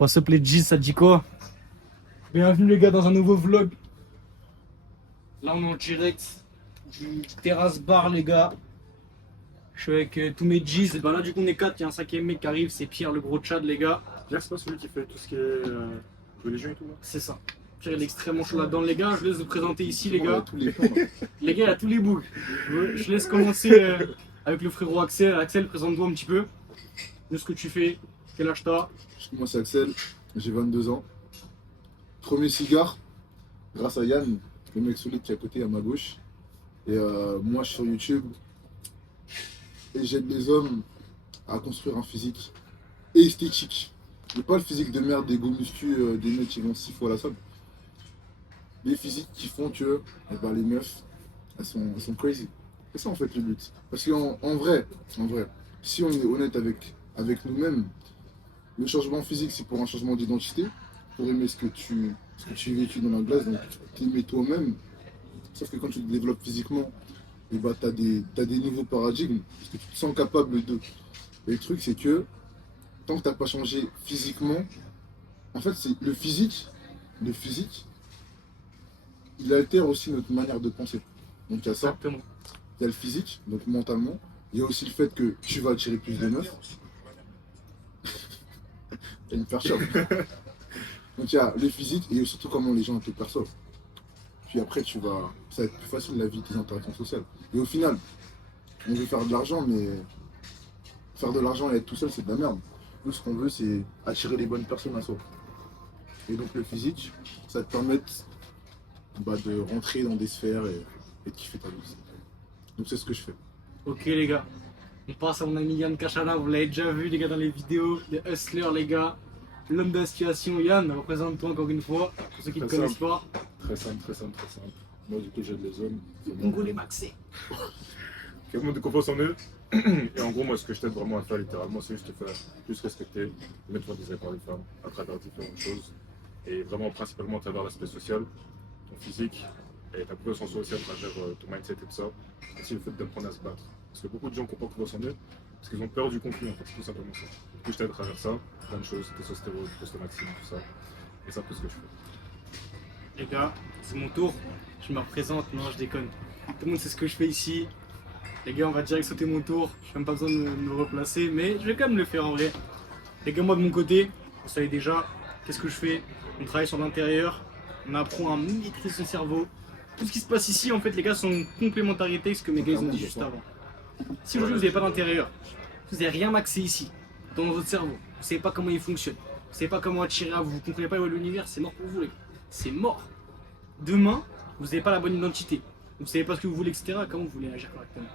What's up les G's, ça te dit quoi? Bienvenue les gars dans un nouveau vlog. Là on est en direct du terrasse bar les gars. Je suis avec tous mes G's. Et ben là du coup on est 4, il y a un cinquième mec qui arrive, c'est Pierre le gros Tchad les gars. Pierre, c'est pas celui qui fait tout ce qui est religion et tout là? C'est ça. Pierre il est extrêmement chaud là-dedans les gars, je laisse vous présenter ici les gars. Tous les plans, là. Les gars il a tous les bouts. Je laisse commencer avec le frérot Axel. Axel, présente-toi un petit peu. De ce que tu fais, quel âge t'as? Moi c'est Axel, j'ai 22 ans. Premier cigare, grâce à Yann, le mec solide qui est à côté à ma gauche. Et moi je suis sur YouTube et j'aide les hommes à construire un physique esthétique. Et pas le physique de merde des go muscu, des mecs qui vont 6 fois à la salle. Des physiques qui font que les meufs, elles sont crazy. C'est ça en fait le but. Parce qu'en vrai, si on est honnête avec nous-mêmes, le changement physique, c'est pour un changement d'identité, pour aimer ce que tu vécu dans la glace, donc t'aimer toi-même. Sauf que quand tu te développes physiquement, t'as des nouveaux paradigmes, parce que tu te sens capable de. Et le truc, c'est que tant que t'as pas changé physiquement, en fait, c'est le physique, il altère aussi notre manière de penser. Donc il y a ça, Exactement. il y a le physique, donc mentalement. Il y a aussi le fait que tu vas attirer plus de meufs. Il y a une perche. Donc il y a le physique et surtout comment les gens te perçoivent. Puis après, ça va être plus facile la vie, tes interactions sociales. Et au final, on veut faire de l'argent, mais faire de l'argent et être tout seul, c'est de la merde. Nous, ce qu'on veut, c'est attirer les bonnes personnes à soi. Et donc le physique, ça te permet de rentrer dans des sphères et de kiffer ta vie. Donc c'est ce que je fais. Ok les gars, on passe à mon ami Yann Kachana, vous l'avez déjà vu les gars dans les vidéos, les hustlers les gars, l'homme d'inspiration Yann, représente-toi encore une fois, pour ceux qui ne te Très connaissent simple. pas. Très simple. Moi, du coup, j'aide les hommes. Congolais maxé. Vraiment de confiance en eux. Et en gros, moi, ce que je t'aide vraiment à faire littéralement, c'est juste te faire plus respecter, mettre en désir par les femmes à travers différentes choses. Et vraiment, principalement à travers l'aspect social, ton physique et ta confiance en soi aussi à travers ton mindset et tout ça. Aussi le fait d'apprendre à se battre. Parce que beaucoup de gens qui n'ont pas confiance en eux, parce qu'ils ont peur du conflit, en fait, c'est tout simplement ça. Du coup, je t'aide à travers ça, plein de choses, testostérone, testomaxime, tout ça. Et c'est un peu ce que je fais. Les gars, c'est mon tour, je me représente, non je déconne. Tout le monde sait ce que je fais ici. Les gars, on va direct sauter mon tour, je n'ai même pas besoin de me replacer, mais je vais quand même le faire en vrai. Les gars, moi de mon côté, vous savez déjà, qu'est-ce que je fais? On travaille sur l'intérieur, on apprend à maîtriser son cerveau. Tout ce qui se passe ici, en fait, les gars, sont une complémentarité avec ce que mes gars ils ont dit juste avant. Si aujourd'hui vous n'avez pas d'intérieur, vous n'avez rien maxé ici, dans votre cerveau, vous ne savez pas comment il fonctionne, vous ne savez pas comment attirer à vous, vous ne comprenez pas l'univers, c'est mort pour vous les gars. C'est mort. Demain, vous n'avez pas la bonne identité, vous ne savez pas ce que vous voulez, etc. Comment vous voulez agir correctement?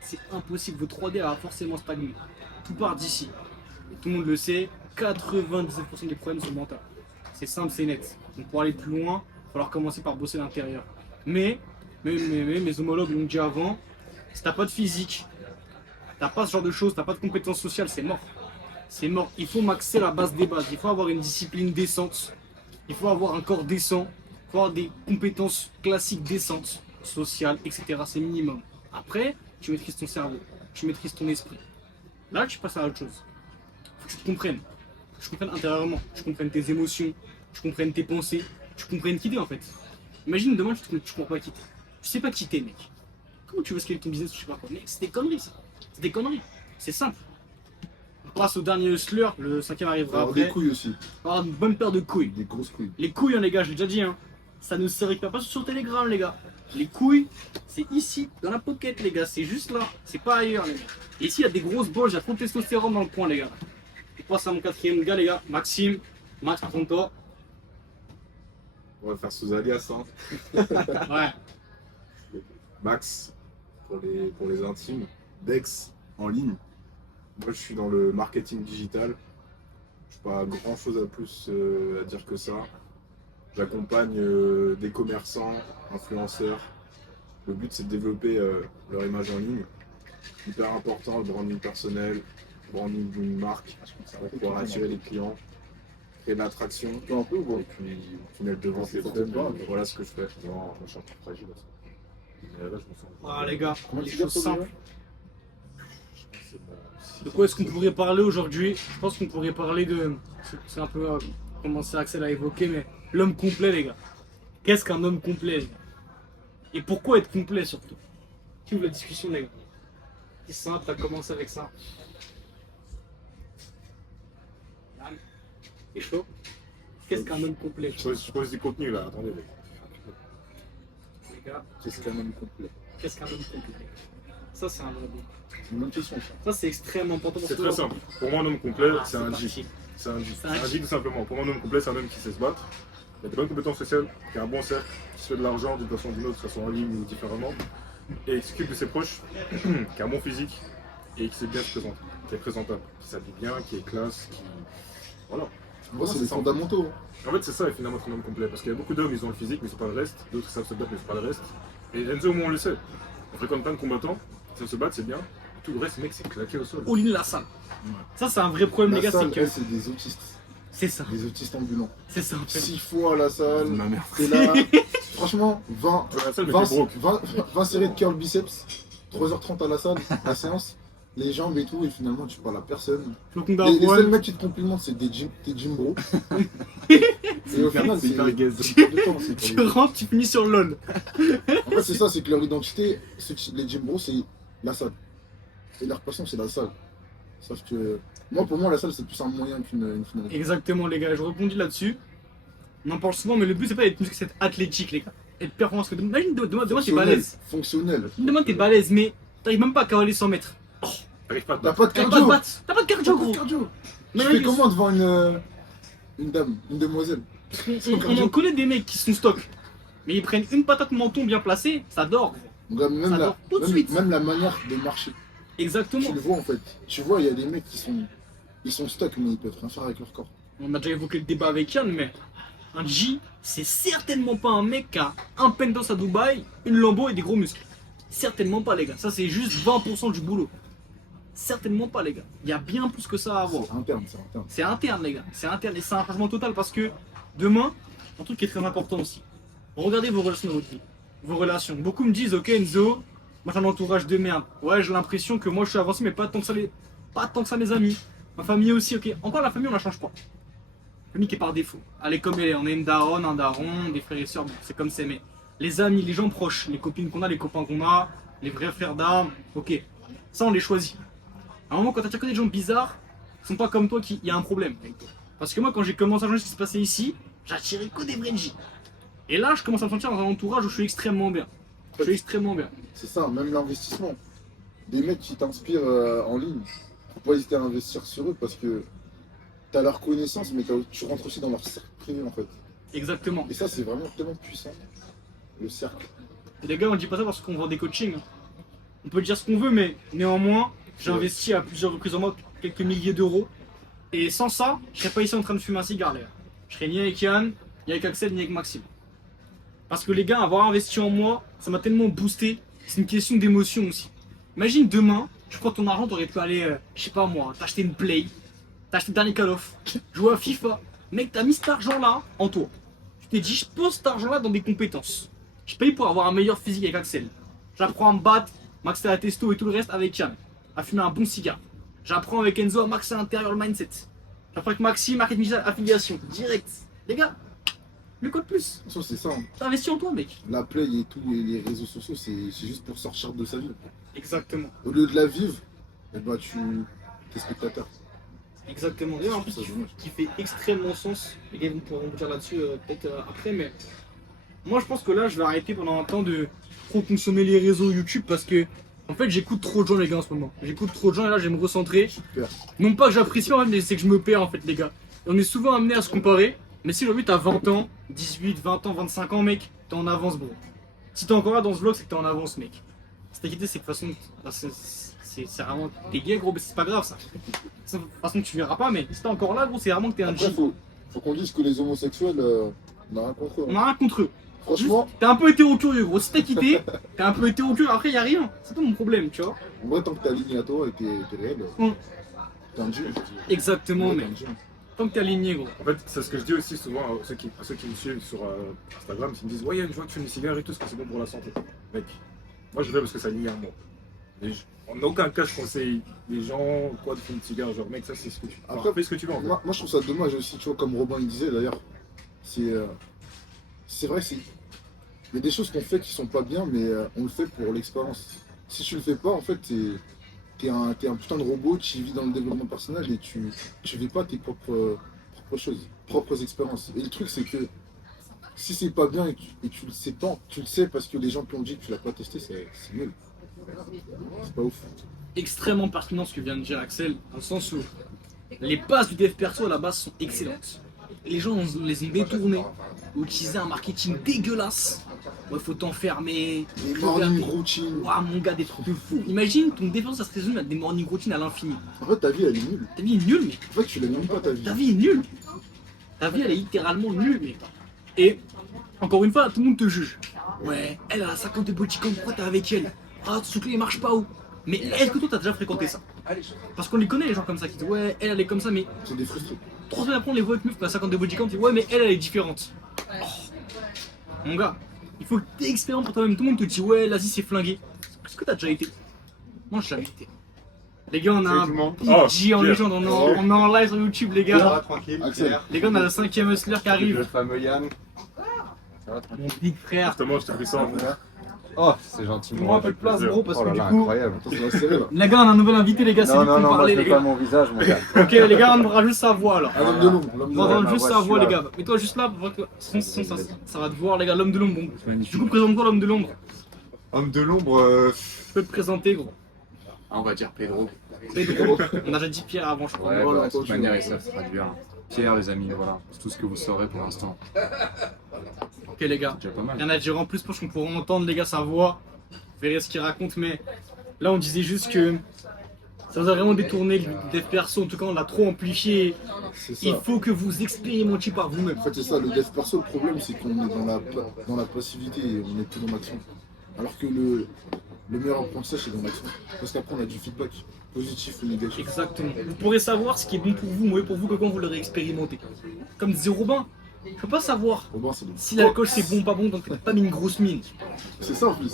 C'est impossible, votre 3D va forcément stagner. Tout part d'ici. Et tout le monde le sait, 99% des problèmes sont mentaux. C'est simple, c'est net. Donc pour aller plus loin, il va falloir commencer par bosser l'intérieur. Mais mes homologues l'ont dit avant, si t'as pas de physique, t'as pas ce genre de choses, t'as pas de compétences sociales, c'est mort. C'est mort. Il faut maxer la base des bases. Il faut avoir une discipline décente. Il faut avoir un corps décent. Il faut avoir des compétences classiques décentes, sociales, etc. C'est minimum. Après, tu maîtrises ton cerveau, tu maîtrises ton esprit. Là, tu passes à autre chose. Faut que tu te comprennes. Que tu comprennes intérieurement. Tu comprennes tes émotions. Tu comprennes tes pensées. Tu comprennes qui t'es en fait. Imagine demain, tu comprends pas qui t'es. Tu sais pas qui t'es, mec. Comment tu veux scaler ton business ou je sais pas quoi? Mec, c'est des conneries ça. C'est des conneries. C'est simple. On passe au dernier hustler, le cinquième arrivera Alors après. des couilles aussi, Alors, une bonne paire de couilles. des grosses couilles. Les couilles, hein, les gars, je l'ai déjà dit, hein. Ça ne se récupère pas sur Telegram, les gars. Les couilles, c'est ici, dans la pocket, les gars. C'est juste là. C'est pas ailleurs, les gars. Et ici, il y a des grosses balles. Il y a trop de testostérone dans le coin, les gars. On passe à mon quatrième gars, les gars. Maxime. Max, présente-toi. On va faire sous alias, hein. Ouais. Max, pour les intimes. Dex, en ligne. Moi, je suis dans le marketing digital. Je n'ai pas grand chose à plus à dire que ça. J'accompagne des commerçants, influenceurs. Le but, c'est de développer leur image en ligne. Hyper important, le branding personnel, le branding d'une marque, pour pouvoir attirer les clients, créer de l'attraction. Tu vois un peu ou pas? Et puis, tunnel de vente et tout. Voilà ce que je fais. Non, je suis un peu fragile. Mais là, je me sens. Ah, les gars, Comment les tu choses fais, toi, simples. De quoi est-ce qu'on pourrait parler aujourd'hui? Je pense qu'on pourrait parler de. C'est un peu comment c'est Axel a évoqué, mais l'homme complet, les gars. Qu'est-ce qu'un homme complet, les gars? Et pourquoi être complet surtout? Qui ouvre la discussion, les gars? C'est simple, t'as commencé avec ça. C'est chaud. Qu'est-ce qu'un homme complet? Je pose du contenu là, attendez. Les gars, Qu'est-ce qu'un homme complet? qu'est-ce qu'un homme complet? Ça, c'est un vrai débat. C'est une bonne question, ça. Ça, c'est extrêmement important. C'est très simple. Pour moi, un homme complet, Ah, c'est un parti. J. C'est un J. C'est un C'est un J tout simplement. Pour moi, un homme complet, c'est un homme qui sait se battre, qui a des bonnes compétences sociales, qui a un bon cercle, qui se fait de l'argent d'une façon ou d'une autre, que ce soit en ligne ou différemment, et qui s'occupe de ses proches, qui a un bon physique et qui sait bien se présenter, qui est présentable, qui s'habille bien, qui est classe, qui. Voilà. Moi, c'est les ça. fondamentaux. En fait, c'est ça, finalement, être un homme complet. Parce qu'il y a beaucoup d'hommes, ils ont le physique, mais ils sont pas le reste. D'autres savent se battre, mais c'est pas le reste. Et Enzo, au moins, on le sait. On fréquente plein de combattants, ils savent se battre, c'est bien. Tout le reste, mec, c'est claqué au sol. All in la salle. Ça, c'est un vrai problème, les La gars. salle, C'est que. elle, c'est des autistes. C'est ça. Des autistes ambulants. C'est ça, en fait. 6 fois à la salle. Ma mère. T'es là. Franchement, 20, La salle, mais 20, c'est broke. 20 séries de curl biceps. 3h30 à la salle, la séance. Les jambes et tout, et finalement, tu parles à personne. Flocon Les seuls d'avoine. mecs qui te complimentent, c'est tes gym bros. Et au final, c'est hyper gaze. c'est pas de temps, c'est pour Tu les- rentres, tu finis sur LOL. En fait, c'est ça, c'est que leur identité, les gym bros, c'est la salle. Et leur passion, c'est la salle. Sauf que, moi, pour moi, la salle, c'est plus un moyen qu'une finalité. Exactement, les gars. Je rebondis là-dessus. On en parle souvent, mais le but, c'est pas d'être musclé, c'est d'être athlétique, les gars. Être performance. Imagine, demain, t'es balèze. Fonctionnel. Demain, t'es balèze, mais t'arrives même pas à cavaler 100 mètres. T'arrives pas à te T'as battre. pas de T'as pas de cardio. batte. T'as pas de cardio, T'as pas de gros. cardio. Mais Tu fais comment devant une dame, une demoiselle? on en connaît des mecs qui sont stock. Mais ils prennent une patate menton bien placée, ça dort. Donc, même, Ça dort tout de suite. même la manière de marcher. Exactement. Tu le vois en fait. Tu vois, il y a des mecs ils sont stuck, mais ils peuvent rien faire avec leur corps. On a déjà évoqué le débat avec Yann, mais un G, c'est certainement pas un mec qui a un penthouse à Dubaï, une Lambo et des gros muscles. Certainement pas, les gars. Ça, c'est juste 20% du boulot. Certainement pas, les gars. Il y a bien plus que ça à avoir. C'est interne, c'est interne. C'est interne, les gars. C'est interne et c'est un changement total parce que demain, un truc qui est très important aussi. Regardez vos relations dans votre vie. Vos relations. Beaucoup me disent, ok Enzo, moi j'ai un entourage de merde. Ouais, j'ai l'impression que moi je suis avancé, mais pas tant que ça, pas tant que ça mes amis. Ma famille aussi, ok. Encore la famille, on la change pas. La famille qui est par défaut. Elle est comme elle est. On est une daronne, un daron, des frères et sœurs, bon, c'est comme c'est. Mais les amis, les gens proches, les copines qu'on a, les copains qu'on a, les vrais frères d'armes, ok. Ça, on les choisit. À un moment, quand t'as que des gens bizarres, ils sont pas comme toi, il y a un problème avec toi. Parce que moi, quand j'ai commencé à changer ce qui se passait ici, j'attirais que des vrais G. Et là, je commence à me sentir dans un entourage où je suis extrêmement bien. Je suis extrêmement bien. C'est ça, même l'investissement. Des mecs qui t'inspirent en ligne, faut pas hésiter à investir sur eux parce que t'as leur connaissance, mais tu rentres aussi dans leur cercle privé en fait. Exactement. Et ça, c'est vraiment tellement puissant, le cercle. Et les gars, on dit pas ça parce qu'on vend des coachings. Hein. On peut dire ce qu'on veut, mais néanmoins, j'ai investi à plusieurs reprises en mois quelques milliers d'euros. Et sans ça, je serais pas ici en train de fumer un cigare, les gars. Je serais ni avec Yann, ni avec Axel, ni avec Maxime. Parce que les gars, avoir investi en moi, ça m'a tellement boosté. C'est une question d'émotion aussi. Imagine demain, tu prends ton argent, t'aurais pu aller, je sais pas moi, t'acheter une Play, t'acheter le dernier Call of, jouer à FIFA. Mec, t'as mis cet argent-là en toi. Tu t'es dit, je pose cet argent-là dans des compétences. Je paye pour avoir un meilleur physique avec Axel. J'apprends à me battre, maxer la testo et tout le reste avec Yann. À fumer un bon cigare. J'apprends avec Enzo à maxer à l'intérieur le mindset. J'apprends avec Maxime, marketing digital, affiliation. Direct. Les gars, le code plus. De toute façon, c'est ça. Hein. T'as investi en toi, mec. La play et tout, et les réseaux sociaux, c'est juste pour sortir de sa vie. Exactement. Au lieu de la vivre, eh ben, t'es spectateur. Exactement. D'ailleurs, en plus, C'est dommage. qui fait extrêmement sens. Les gars, vous pourrez vous dire là-dessus peut-être après, mais moi, je pense que là, je vais arrêter pendant un temps de trop consommer les réseaux YouTube parce que, en fait, j'écoute trop de gens, les gars, en ce moment. J'écoute trop de gens et là, je vais me recentrer. Super. Non pas que j'apprécie, en fait, mais c'est que je me perds, en fait, les gars. Et on est souvent amené à se comparer. Mais si aujourd'hui, t'as 20 ans, 18, 20 ans, 25 ans, mec, t'es en avance, bro. Si t'es encore là dans ce vlog, c'est que t'es en avance, mec. Cette équité, c'est que de toute façon, bah, c'est vraiment. T'es gay, gros, mais c'est pas grave, ça. De toute façon, tu verras pas, mais si t'es encore là, gros, c'est vraiment que t'es un Après, G. faut qu'on dise que les homosexuels, on a rien contre eux. On Hein. a rien contre eux. Franchement, T'es un peu hétéro-curieux, gros. Si t'as quitté, t'es un peu hétéro-curieux. Après, y'a rien. C'est pas mon problème, tu vois. en vrai, tant que t'es aligné à toi et t'es réel, t'es un G. Exactement, Ouais, mec. t'es un G. Tant que t'es aligné, gros. En fait, c'est ce que je dis aussi souvent à ceux qui me suivent sur Instagram, qui me disent ouais, Yann, je vois que tu fumes des cigares et tout, est-ce que c'est bon pour la santé? Mec, moi je vais parce que ça aligne à moi. En aucun cas, je conseille les gens quoi, de fumer de cigare. Genre, mec, ça, c'est ce que tu fais. Après, Fais ce que tu veux en fait. Moi, je trouve ça dommage aussi, tu vois, comme Robin il disait d'ailleurs. C'est vrai, il y a des choses qu'on fait qui sont pas bien, mais on le fait pour l'expérience. Si tu le fais pas, en fait, t'es un putain de robot, tu vis dans le développement personnel et tu vis pas tes propres choses, propres expériences. Et le truc, c'est que si c'est pas bien et tu le sais pas, tu le sais parce que les gens te l'ont dit que tu l'as pas testé, c'est nul. C'est pas ouf. Extrêmement pertinent ce que vient de dire Axel, dans le sens où les bases du dev perso à la base sont excellentes. Les gens les ont détournées, ont utilisé un marketing dégueulasse. Ouais, faut t'enfermer. Les morning routines. Waouh, mon gars, des trucs de fou. Imagine ton défense, ça se résume à des morning routines à l'infini. En fait, ta vie, elle est nulle. Ta vie est nulle, mec. En fait, tu l'aimes même pas, ta vie. Ta vie est nulle. Ta vie, elle est littéralement nulle, mec. Et, encore une fois, tout le monde te juge. Ouais, elle a 50 de bodycam, pourquoi t'es avec elle? Ah, ce truc, il marche pas où? Mais est-ce que toi, t'as déjà fréquenté ça? Parce qu'on les connaît, les gens comme ça, qui disent ouais, elle est comme ça, mais C'est des frustrés. 3 semaines après, on les voit avec meuf qui a 50 de bodycam, tu dis ouais, mais elle est différente. Oh. Mon gars, il faut que tu expérimenté pour toi-même. Tout le monde te dit ouais, l'Asie c'est flingué. Est-ce que t'as déjà été? Moi, j'ai jamais été. Les gars, on a un tout le monde. PG en Pierre. légende, on est en live sur YouTube, les Ça va, gars. tranquille. Axel. Pierre. Les gars, on a le 5ème hustler qui Le arrive. fameux Yann. Ça va, Mon big frère. Justement, je te fais ça en fait. Oh, c'est gentil. Fais-moi un peu de place, gros, parce Oh que là du là, coup. incroyable. Attends, ça va serrer là. Les gars, on a un nouvel invité, les gars, c'est Non, lui non, qu'on non, moi parlait, je les fais pas gars. mon visage, mon gars. Ok, les gars, on aura juste sa voix alors. Ah, l'homme de l'ombre. L'homme de On va l'ombre. entendre ma juste voix, sa je voix, suis les là. gars. Mais toi, juste là, ça va te voir, les gars, l'homme de l'ombre. Bon. Du coup, présente-toi l'homme de l'ombre. Homme de l'ombre, Je peux te présenter, gros. on va dire Pedro. Pedro. On a déjà dit Pierre avant, je crois. Ouais, Voilà, bah, de toute toi, tu manière, vois. ils savent traduire. Pierre, les amis, voilà. C'est tout ce que vous saurez pour l'instant. Ok, les gars. C'est déjà pas mal. Rien à dire en plus, je pense qu'on pourra entendre, les gars, sa voix. Vous verrez ce qu'il raconte, mais là, on disait juste que ça vous a vraiment détourné le dev perso. En tout cas, on l'a trop amplifié. C'est ça. Il faut que vous expérimentiez par vous-même. En fait, c'est ça, le dev perso, le problème, c'est qu'on est dans la passivité et on n'est plus dans l'action. Alors que le meilleur apprentissage, c'est dans l'action. Parce qu'après, on a du feedback, positif ou négatif. Exactement. Vous pourrez savoir ce qui est bon pour vous, mauvais pour vous, que quand vous l'aurez expérimenté. Comme disait Robin, je peux pas savoir Robin, c'est si l'alcool c'est bon ou pas bon, donc t'as pas mis une grosse mine. C'est ça en plus.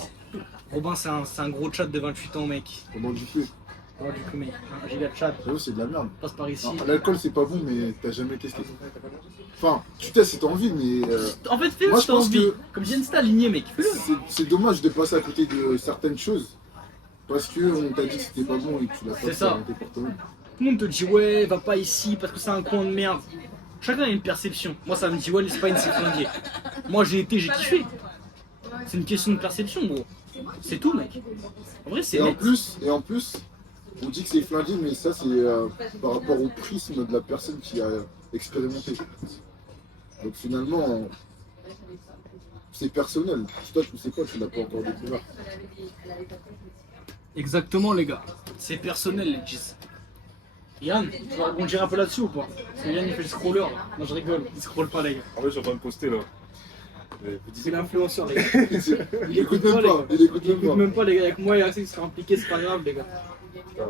Robin, c'est un gros chat de 28 ans, mec. Robin du fait. Oh, du coup, mec, un giga de chat. J'avoue, c'est de la merde. Passe par ici. Non, l'alcool, c'est pas bon, mais t'as jamais testé. Enfin, tu testes si t'as envie, mais En fait, fais-le Moi, si je t'as pense envie. que- Comme Jensta aligné, mec, fais-le. c'est dommage de passer à côté de certaines choses. Parce qu'on t'a dit que c'était pas bon et que tu l'as pas C'est ça. expérimenté pour toi-même. Tout le monde te dit ouais, va pas ici parce que c'est un coin de merde. Chacun a une perception. Moi, ça me dit ouais, l'Espagne c'est flingué. Moi, j'ai été, j'ai kiffé. C'est une question de perception, gros. C'est tout, mec. En vrai, c'est Et en net. plus, on dit que c'est flingué, mais ça, c'est par rapport au prisme de la personne qui a expérimenté. Donc finalement, c'est personnel. Toi, tu sais pas, tu l'as pas encore découvert. Exactement, les gars. C'est personnel, les G's. Yann, tu vas rebondir un peu là-dessus ou pas? Parce que Yann, il fait le scroller. Là. Non, je rigole. Il scrolle pas, les gars. En fait, je suis en train de poster là. Mais vous C'est disiez l'influenceur, les gars. Il écoute même les pas, gars. il écoute Il écoute même pas. même pas, les gars. Avec moi et Axel qui sera impliqué, c'est pas grave, les gars.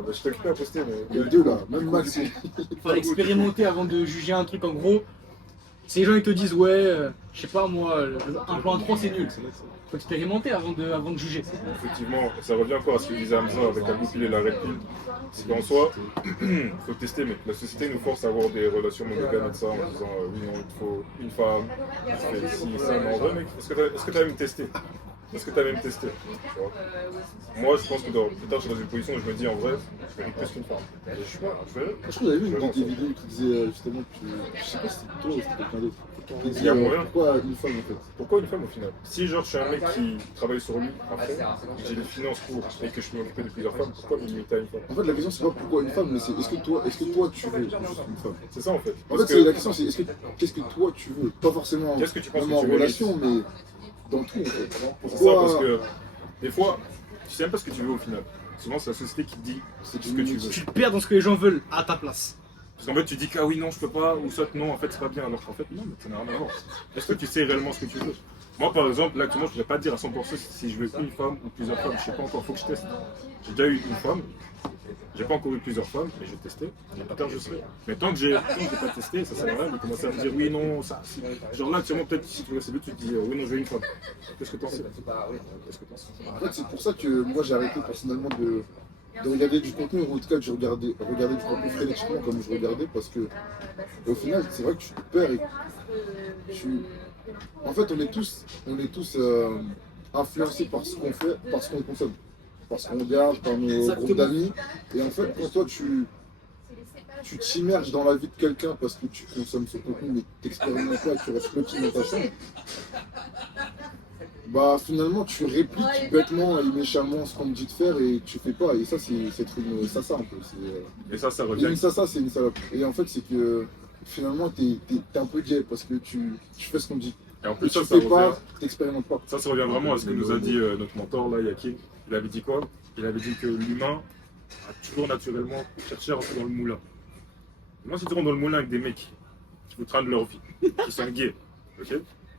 je suis occupé à poster, mais. Les deux là, même Max. Il faut expérimenter avant de juger un truc. En gros, si les gens ils te disent ouais, je sais pas moi, un plan à 3 c'est nul. Faut expérimenter avant de juger. Effectivement, ça revient encore à ce que disait Hamza avec la blue pill et la red pill. C'est qu'en soi, il faut tester, mais la société nous force à avoir des relations monogames et de ça en disant oui, non, il faut une femme, il fait ci, ça. Mais en vrai, mec, est-ce que t'as même testé? Est-ce que t'as même testé? Tu vois. Moi, je pense que plus tard, je suis dans une position où je me dis en vrai, je mérite plus qu'une femme. Et je suis pas, je vais. Je crois que j'avais vu une des vidéos qui disait justement que. Je sais pas si c'était toi ou c'était quelqu'un d'autre. Qui Il disait y a moyen. pourquoi une femme en fait. Pourquoi une femme au final? Si genre je suis un mec qui travaille sur lui à fond, j'ai les finances pour et que je peux m'occuper de plusieurs femmes, pourquoi me limiter à une femme? En fait, la question c'est pas pourquoi une femme, mais c'est est-ce que toi tu veux juste une femme. C'est ça en fait. En Parce fait, que la question c'est qu'est-ce que toi tu veux. Pas forcément qu'est-ce que tu penses même que en tu mérites? relation, mais dans tout en fait. C'est ça parce que des fois, tu sais même pas ce que tu veux au final. Souvent c'est la société qui te dit C'est ce que tu veux. Tu te perds dans ce que les gens veulent à ta place. Parce qu'en fait tu dis que ah oui non je peux pas ou soit non en fait c'est pas bien alors qu'en fait non mais ça n'a rien à voir. Est-ce que tu sais réellement ce que tu veux? Moi, par exemple, là, actuellement, je pourrais pas dire à 100% si je veux une femme ou plusieurs femmes. Je sais pas encore, faut que je teste. J'ai déjà eu une femme. J'ai pas encore eu plusieurs femmes, mais je vais tester. Et plus tard, je serai. Mais tant que j'ai pas testé, ça sert à rien de commencer à me dire oui, non, ça. Genre là, actuellement, peut-être si tu regardes ces deux, tu te dis oui, non, je veux une femme. Qu'est-ce que t'en sais? Qu'est-ce que t'en sais? En fait, c'est pour ça que moi j'ai arrêté personnellement de regarder du contenu, ou en tout cas de regarder du contenu frénétiquement comme je regardais, parce que au final, c'est vrai que tu te perds et tu... En fait, on est tous influencés par ce qu'on fait, par ce qu'on consomme, par ce qu'on regarde, par nos Exactement. groupes d'amis. Et en fait, quand toi tu t'immerges dans la vie de quelqu'un parce que tu consommes ce contenu, mais t'expérimentes pas, tu restes petit dans ta chambre, bah finalement tu répliques bêtement et méchamment ce qu'on te dit de faire et tu fais pas. Et ça, c'est une sasa un peu. Et ça Et revient. une sasa, c'est une salope. Et en fait, c'est que finalement, t'es un peu gay parce que tu fais ce qu'on te dit. Et en Et plus, tu ça fais revient. pas, t'expérimentes pas. Ça revient vraiment à ce que nous a dit notre mentor, là, Yakin. Il avait dit quoi? Il avait dit que l'humain a toujours naturellement cherché à rentrer dans le moulin. Moi, si tu rentres dans le moulin avec des mecs qui vous traînent de leur vie, qui sont gays, ok?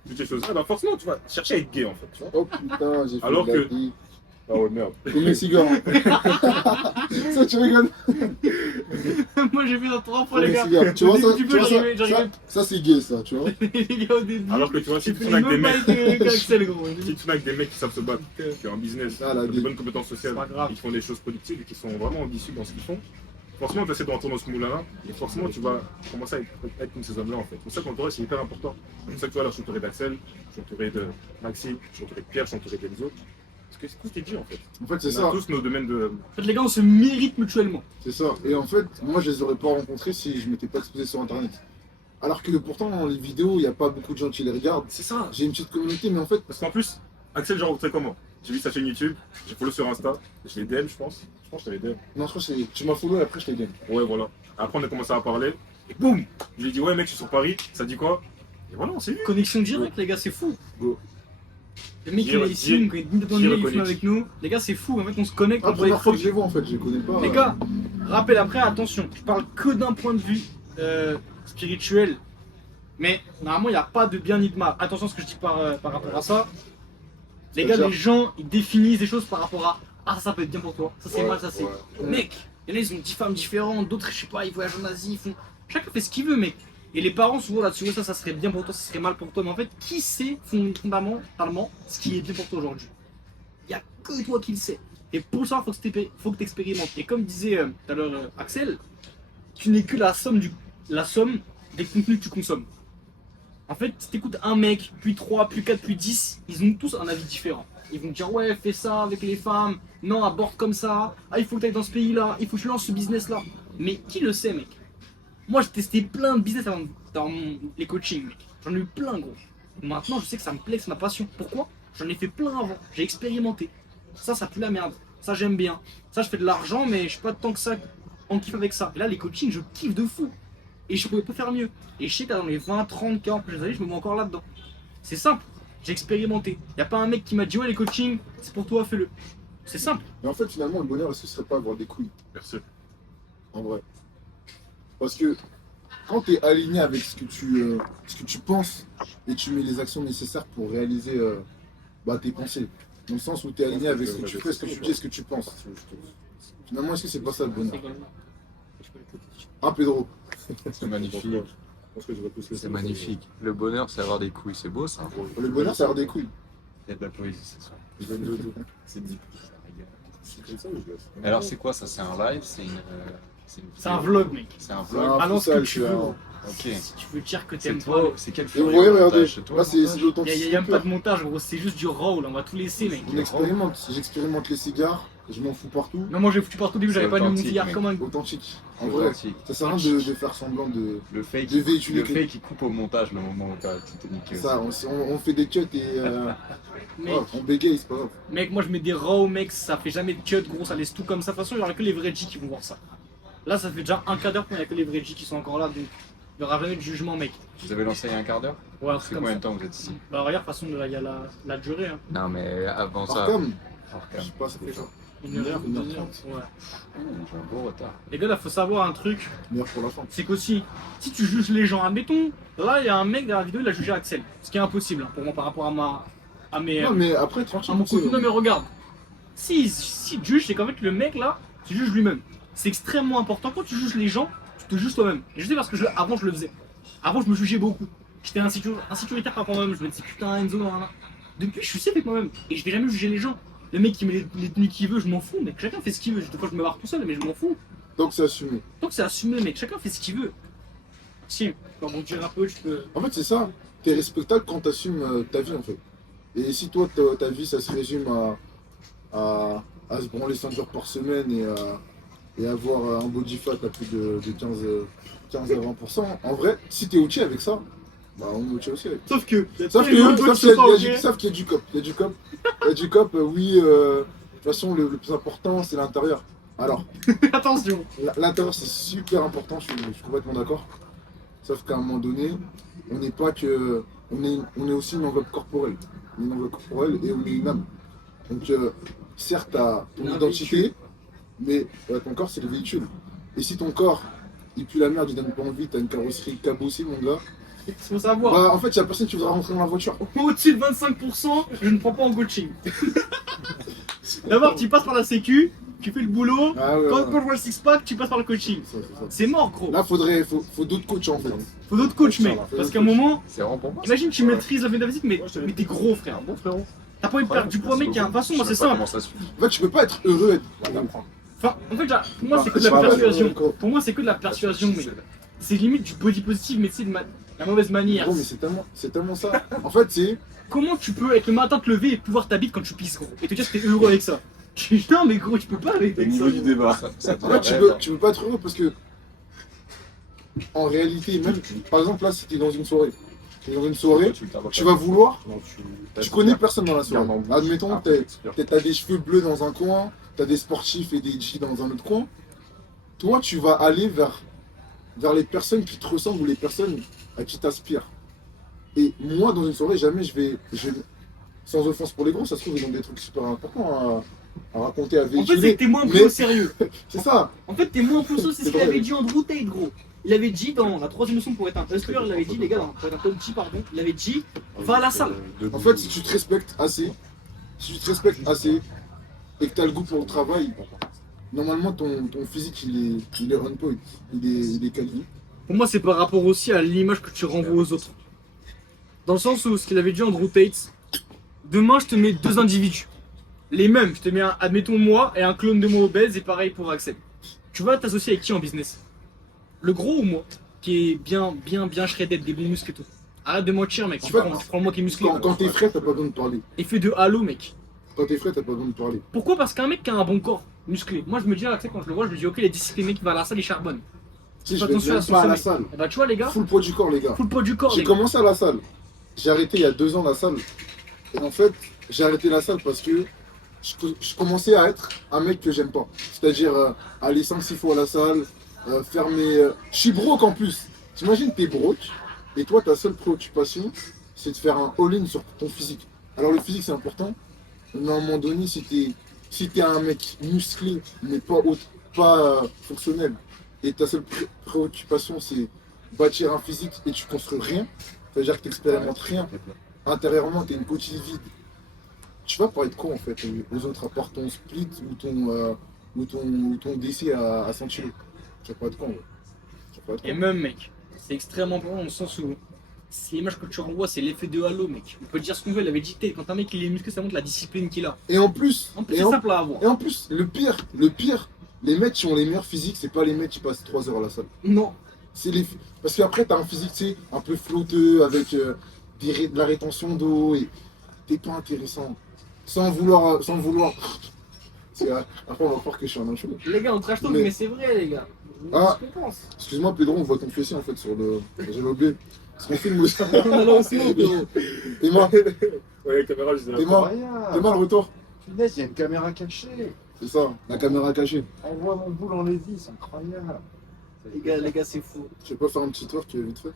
Toutes ces choses-là, bah forcément, tu vas chercher à être gay, en fait, tu vois. Oh putain, j'ai fait Alors de la que- vie. Ah ouais, merde. Comme les cigares. Ça, tu rigoles. Moi j'ai vu dans 3 fois Comme les les gars. cigares. Tu Au vois début ça, du tu jeu, vois j'arrivais- ça, c'est gay ça, tu vois. Les gars au début. Alors que tu vois, si j'ai tu fait tournes avec des même pas mecs, avec Axel gros. si tu tournes avec des mecs qui savent se battre, qui ont un business, Ah, la qui ont des vie. bonnes compétences sociales, C'est pas grave. qui font des choses productives et qui sont vraiment ambitieux dans ce qu'ils font, forcément, tu essaies de rentrer dans ce moulin-là et forcément, tu vas commencer à être comme ces hommes-là, en fait. C'est pour ça que l'entourage, c'est hyper important. C'est pour ça que tu vois, là, je suis entouré d'Axel, je suis entouré de Maxime, je suis entouré de Pierre, je suis entouré d'Enzo. Parce que c'est tout ce qui est dit, en fait. En fait, c'est On a ça. tous nos domaines de. En fait les gars on se mérite mutuellement. C'est ça. Et en fait, moi, je les aurais pas rencontrés si je m'étais pas exposé sur Internet. Alors que pourtant, dans les vidéos, il n'y a pas beaucoup de gens qui les regardent. C'est ça. J'ai une petite communauté, mais en fait, Parce qu'en plus, Axel, j'ai rencontré comment? J'ai vu sa chaîne YouTube, j'ai follow sur Insta, je l'ai DM, je pense. Je pense que je l'avais DM. non, je crois que tu m'as follow et après, je t'ai gagné. Ouais, voilà. Après, on a commencé à parler, et boum! Je lui ai dit, ouais, mec, je suis sur Paris, ça dit quoi? Et voilà, on s'est vu. Connexion directe les gars c'est fou. Go. Les mecs qui Dire- sont ici, quand ils disent dans dire le ils connecte. avec nous. Les gars c'est fou, en fait on se connecte, Ah, on la voit les première fois que trucs. je les vois, en fait, je les connais pas. Les gars, rappel après, attention, je parle que d'un point de vue spirituel. Mais normalement, il n'y a pas de bien ni de mal. Attention à ce que je dis par rapport à ça. Les gars, C'est-à-dire les gens, ils définissent des choses par rapport à ah, ça peut être bien pour toi, ça c'est Ouais, mal, ça c'est. ouais. Mec, il y en a, ils ont 10 femmes différentes, d'autres, je sais pas, ils voyagent en Asie, ils font. Chacun fait ce qu'il veut, mec. Et les parents, souvent là-dessus, ouais, ça serait bien pour toi, ça serait mal pour toi. Mais en fait, qui sait fondamentalement ce qui est bien pour toi aujourd'hui? Il n'y a que toi qui le sais. Et pour ça, faut que tu expérimentes. Et comme disait tout à l'heure Axel, tu n'es que la somme des contenus que tu consommes. En fait, si t'écoutes un mec, puis 3, puis 4, puis 10, ils ont tous un avis différent. Ils vont te dire ouais, fais ça avec les femmes, non, aborde comme ça, ah, il faut que tu ailles dans ce pays-là, il faut que tu lances ce business-là. Mais qui le sait, mec? Moi, j'ai testé plein de business dans les coachings, mec. J'en ai eu plein, gros. Maintenant, je sais que ça me plaît, que c'est ma passion. Pourquoi? J'en ai fait plein avant, j'ai expérimenté. Ça pue la merde. Ça, j'aime bien. Ça, je fais de l'argent, mais je suis pas tant que ça en kiffe avec ça. Et là, les coachings, je kiffe de fou. Et je pouvais pas faire mieux. Et je sais que dans les 20, 30, 40 prochaines années, je me mets encore là-dedans. C'est simple. J'ai expérimenté. Y a pas un mec qui m'a dit ouais, les coachings, c'est pour toi, fais-le. C'est simple. Mais en fait, finalement, le bonheur, est-ce que ce serait pas avoir des couilles, Merci. en vrai? Parce que quand tu es aligné avec ce que tu penses et tu mets les actions nécessaires pour réaliser tes pensées, dans le sens où tu es aligné avec ce que tu fais, ce que tu dis et ce que tu penses, finalement, est-ce que c'est pas ça le bonheur? Ah, Pedro. C'est magnifique. Je pense que je vais plus C'est magnifique. Le bonheur, c'est avoir des couilles. C'est beau ça. Le bonheur, c'est avoir des couilles. Il y a de la poésie, c'est ça. C'est dit. C'est comme ça ou je laisse? Alors, c'est quoi ça? C'est un live? C'est une. C'est un vlog, mec. C'est un C'est vlog. un Annonce freestyle, que tu c'est veux. un- gros. Ok. Si tu veux dire que C'est t'aimes pas. toi. C'est quel Et flux vous voyez, regardez, montage? C'est toi, là, le c'est montage de l'authenticité. Il y a même pas de montage, gros. C'est juste du raw, là. On va tout laisser, mec. On expérimente. J'expérimente les cigares, je m'en fous partout. Non, moi j'ai foutu partout au début, C'est j'avais pas mis mon authentique, cigare mec. comme un. Authentique. En vrai, Authentique. ça sert à rien de faire semblant de. Le fake, De véhiculer. le fake qui coupe au montage le moment où t'as tout niqué. Ça, on fait des cuts et Mec, on bégaye, c'est pas grave. mec, moi je mets des raw, mec. Ça fait jamais de cut, gros. Ça laisse tout comme ça. De toute façon, il y aura que les vrais G qui vont voir ça. Là, ça fait déjà un quart d'heure qu'il n'y a que les vrais G qui sont encore là. Donc, il n'y aura jamais de jugement, mec. Vous avez lancé il y a un quart d'heure? Ouais, un C'est truc comme combien ça. de temps vous êtes ici? Bah, regarde, de toute façon, il y a la durée. Hein. Non, mais avant ça. Arkham, Arkham. je sais pas, ça fait ça. Une heure, 1h30. Ouais. J'ai un gros retard. Les gars, là, faut savoir un truc. Une heure pour la fin. C'est qu'aussi, si tu juges les gens, admettons, là, il y a un mec dans la vidéo, il a jugé Axel. Ce qui est impossible hein, pour moi par rapport à mes. Non, mais après, tranquille. À mon tu sais, côté. Non, mais regarde. Si tu juges, c'est qu'en fait, le mec là, tu juges lui-même. C'est extrêmement important. Quand tu juges les gens, tu te juges toi-même. Et je sais parce que avant, je le faisais. Avant, je me jugeais beaucoup. J'étais insécuritaire par moi-même. Je me disais, putain, Enzo, nan, nan. Depuis, je suis safe avec moi-même. Et je vais jamais juger les gens. Le mec qui met les tenues qu'il veut, je m'en fous, mec. Chacun fait ce qu'il veut. Des fois, je me barre tout seul, mais je m'en fous. Donc c'est assumé. Donc, c'est assumé, mec. Chacun fait ce qu'il veut. Si, quand on dire un peu, je peux. En fait, c'est ça. T'es respectable quand t'assumes ta vie, en fait. Et si toi, ta vie, ça se résume à se branler 5 jours par semaine et avoir un body fat à plus de 15 à 20%, en vrai, si t'es OK avec ça, bah on est OK aussi avec. Sauf que. Sauf qu'il y a du cop. Il y a du cop. Il y a du cop, oui. De toute façon, le plus important, c'est l'intérieur. Alors, Attention. l'intérieur, c'est super important, je suis complètement d'accord. Sauf qu'à un moment donné, on n'est pas que. On est aussi une enveloppe corporelle. On est une enveloppe corporelle et on est une âme. Donc, certes, tu as ton Un identité, mais ton corps, c'est le véhicule. Et si ton corps, il pue la merde, il donne pas envie, tu as une carrosserie cabossée, mon gars, Il faut savoir. bah, en fait, il y a personne qui voudra rentrer dans la voiture. Au-dessus de 25%, je ne prends pas en coaching. D'abord, tu passes par la sécu, tu fais le boulot. Ah ouais, Quand ouais. je vois le six-pack, tu passes par le coaching. C'est ça. C'est mort, gros. Là, faut d'autres coachs, en fait. Faut d'autres coachs, mec. Faut Parce d'autres qu'à un moment, C'est vraiment pour moi. imagine, tu maîtrises la métaphysique, mais t'es gros, frère. Bon frérot. T'as pas envie de perdre du poids, mec. De toute façon, moi, c'est ça. simple. Comment ça se fait En fait, tu peux pas être heureux. Enfin, en fait, là, pour moi, c'est que de la Ah, ouais, persuasion. ouais, ouais. Pour moi, c'est que de la persuasion, mec. C'est limite du body positive, mais c'est de la mauvaise manière. Gros, mais c'est tellement ça. En fait, c'est. Comment tu peux être le matin te lever et pouvoir t'habiller quand tu pisses, gros, et te dire que t'es heureux avec ça? Putain, mais gros, tu peux pas avec Le ça. niveau du débat. En fait, tu peux pas être heureux parce que. En réalité, même. Par exemple, là, si t'es dans une soirée. T'es dans une soirée, tu vas vouloir. Tu connais personne dans la soirée. Admettons, t'as des cheveux bleus dans un coin, t'as des sportifs et des G dans un autre coin. Toi, tu vas aller vers les personnes qui te ressemblent ou les personnes à qui t'aspires. Et moi, dans une soirée, jamais je vais sans offense pour les gros, ça se trouve, ils ont des trucs super importants à raconter, à En fait, c'est véhiculer. que t'es moins pris Mais- au sérieux. C'est ça. En fait, t'es moins pris au sérieux, c'est ce C'est qu'il vrai. avait dit Andrew Tate, gros. Il avait dit dans la troisième leçon pour être un hustler, il avait dit, les gars, pour être un top G, pardon, il avait dit, va à la salle. En fait, si tu te respectes assez, et que tu as le goût pour le travail, normalement, ton physique, il est on point, il est quali. Pour moi, c'est par rapport aussi à l'image que tu renvoies aux autres. Dans le sens où ce qu'il avait dit Andrew Tate, demain, je te mets deux individus. Les mêmes, je te mets admettons moi et un clone de moi obèse et pareil pour Axel. Tu vas t'associer avec qui en business? Le gros ou moi? Qui est bien shredded, des bons muscles et tout. Arrête de mentir, mec. Tu En fait, prends moi qui est musclé. Quand t'es frais, t'as pas besoin de parler. Et fais de halo, mec. Quand t'es frais, t'as pas besoin de parler. Pourquoi? Parce qu'un mec qui a un bon corps musclé. Moi, je me dis, Axel, quand je le vois, je me dis, ok, il est discipliné, qui va à la salle, il charbonne. Si Fais je vais attention même son pas à la sommeil. salle. Et bah, tu vois, les gars, Full poids du corps, les gars. full poids du corps, J'ai les gars. commencé à la salle. J'ai arrêté il y a 2 ans la salle. Et en fait, j'ai arrêté la salle parce que je commençais à être un mec que j'aime pas. C'est-à-dire aller 5-6 fois à la salle, faire mes. Je suis broke en plus. T'imagines, t'es broke et toi, ta seule préoccupation, c'est de faire un all-in sur ton physique. Alors, le physique, c'est important. Mais à un moment donné, si t'es un mec musclé, mais pas fonctionnel, et ta seule préoccupation, c'est bâtir un physique et tu construis rien, c'est-à-dire que tu n'expérimentes rien, intérieurement, tu es une coquille vide. Tu vas paraître con en fait aux autres, à part ton split ou ton décès à 100 kg. Tu vas pas être con. Ouais. Tu vas pas être Et con. même, mec, c'est extrêmement important dans le sens où c'est l'image que tu renvoies, c'est l'effet de halo, mec. On peut dire ce qu'on veut, il avait dit Tate, quand un mec il est musclé, ça montre la discipline qu'il a. Et en plus, En plus, c'est simple à avoir. et en plus, le pire, les mecs qui ont les meilleurs physiques, c'est pas les mecs qui passent 3 heures à la salle. Non. C'est parce qu'après, t'as un physique, tu sais, un peu flotteux, avec de la rétention d'eau, et t'es pas intéressant. Sans vouloir. Parce que, après, on va croire que je suis un inchou. Les gars, on trash talk, Mais- mais c'est vrai, les gars. Ah. C'est ce qu'on pense. Excuse-moi, Pedro, on voit ton fessier en fait sur le. J'avais oublié. Parce qu'on filme aussi. On a là aussi, mon frérot. Et moi, Ouais, la caméra, je disais. Et moi, Incroyable. t'es mal le retour. Punaise, il y a une caméra cachée. C'est ça, la caméra cachée. On voit mon boule en Lévis, c'est incroyable. Les gars, c'est fou. Je vais pas faire un petit tour qui est vite fait.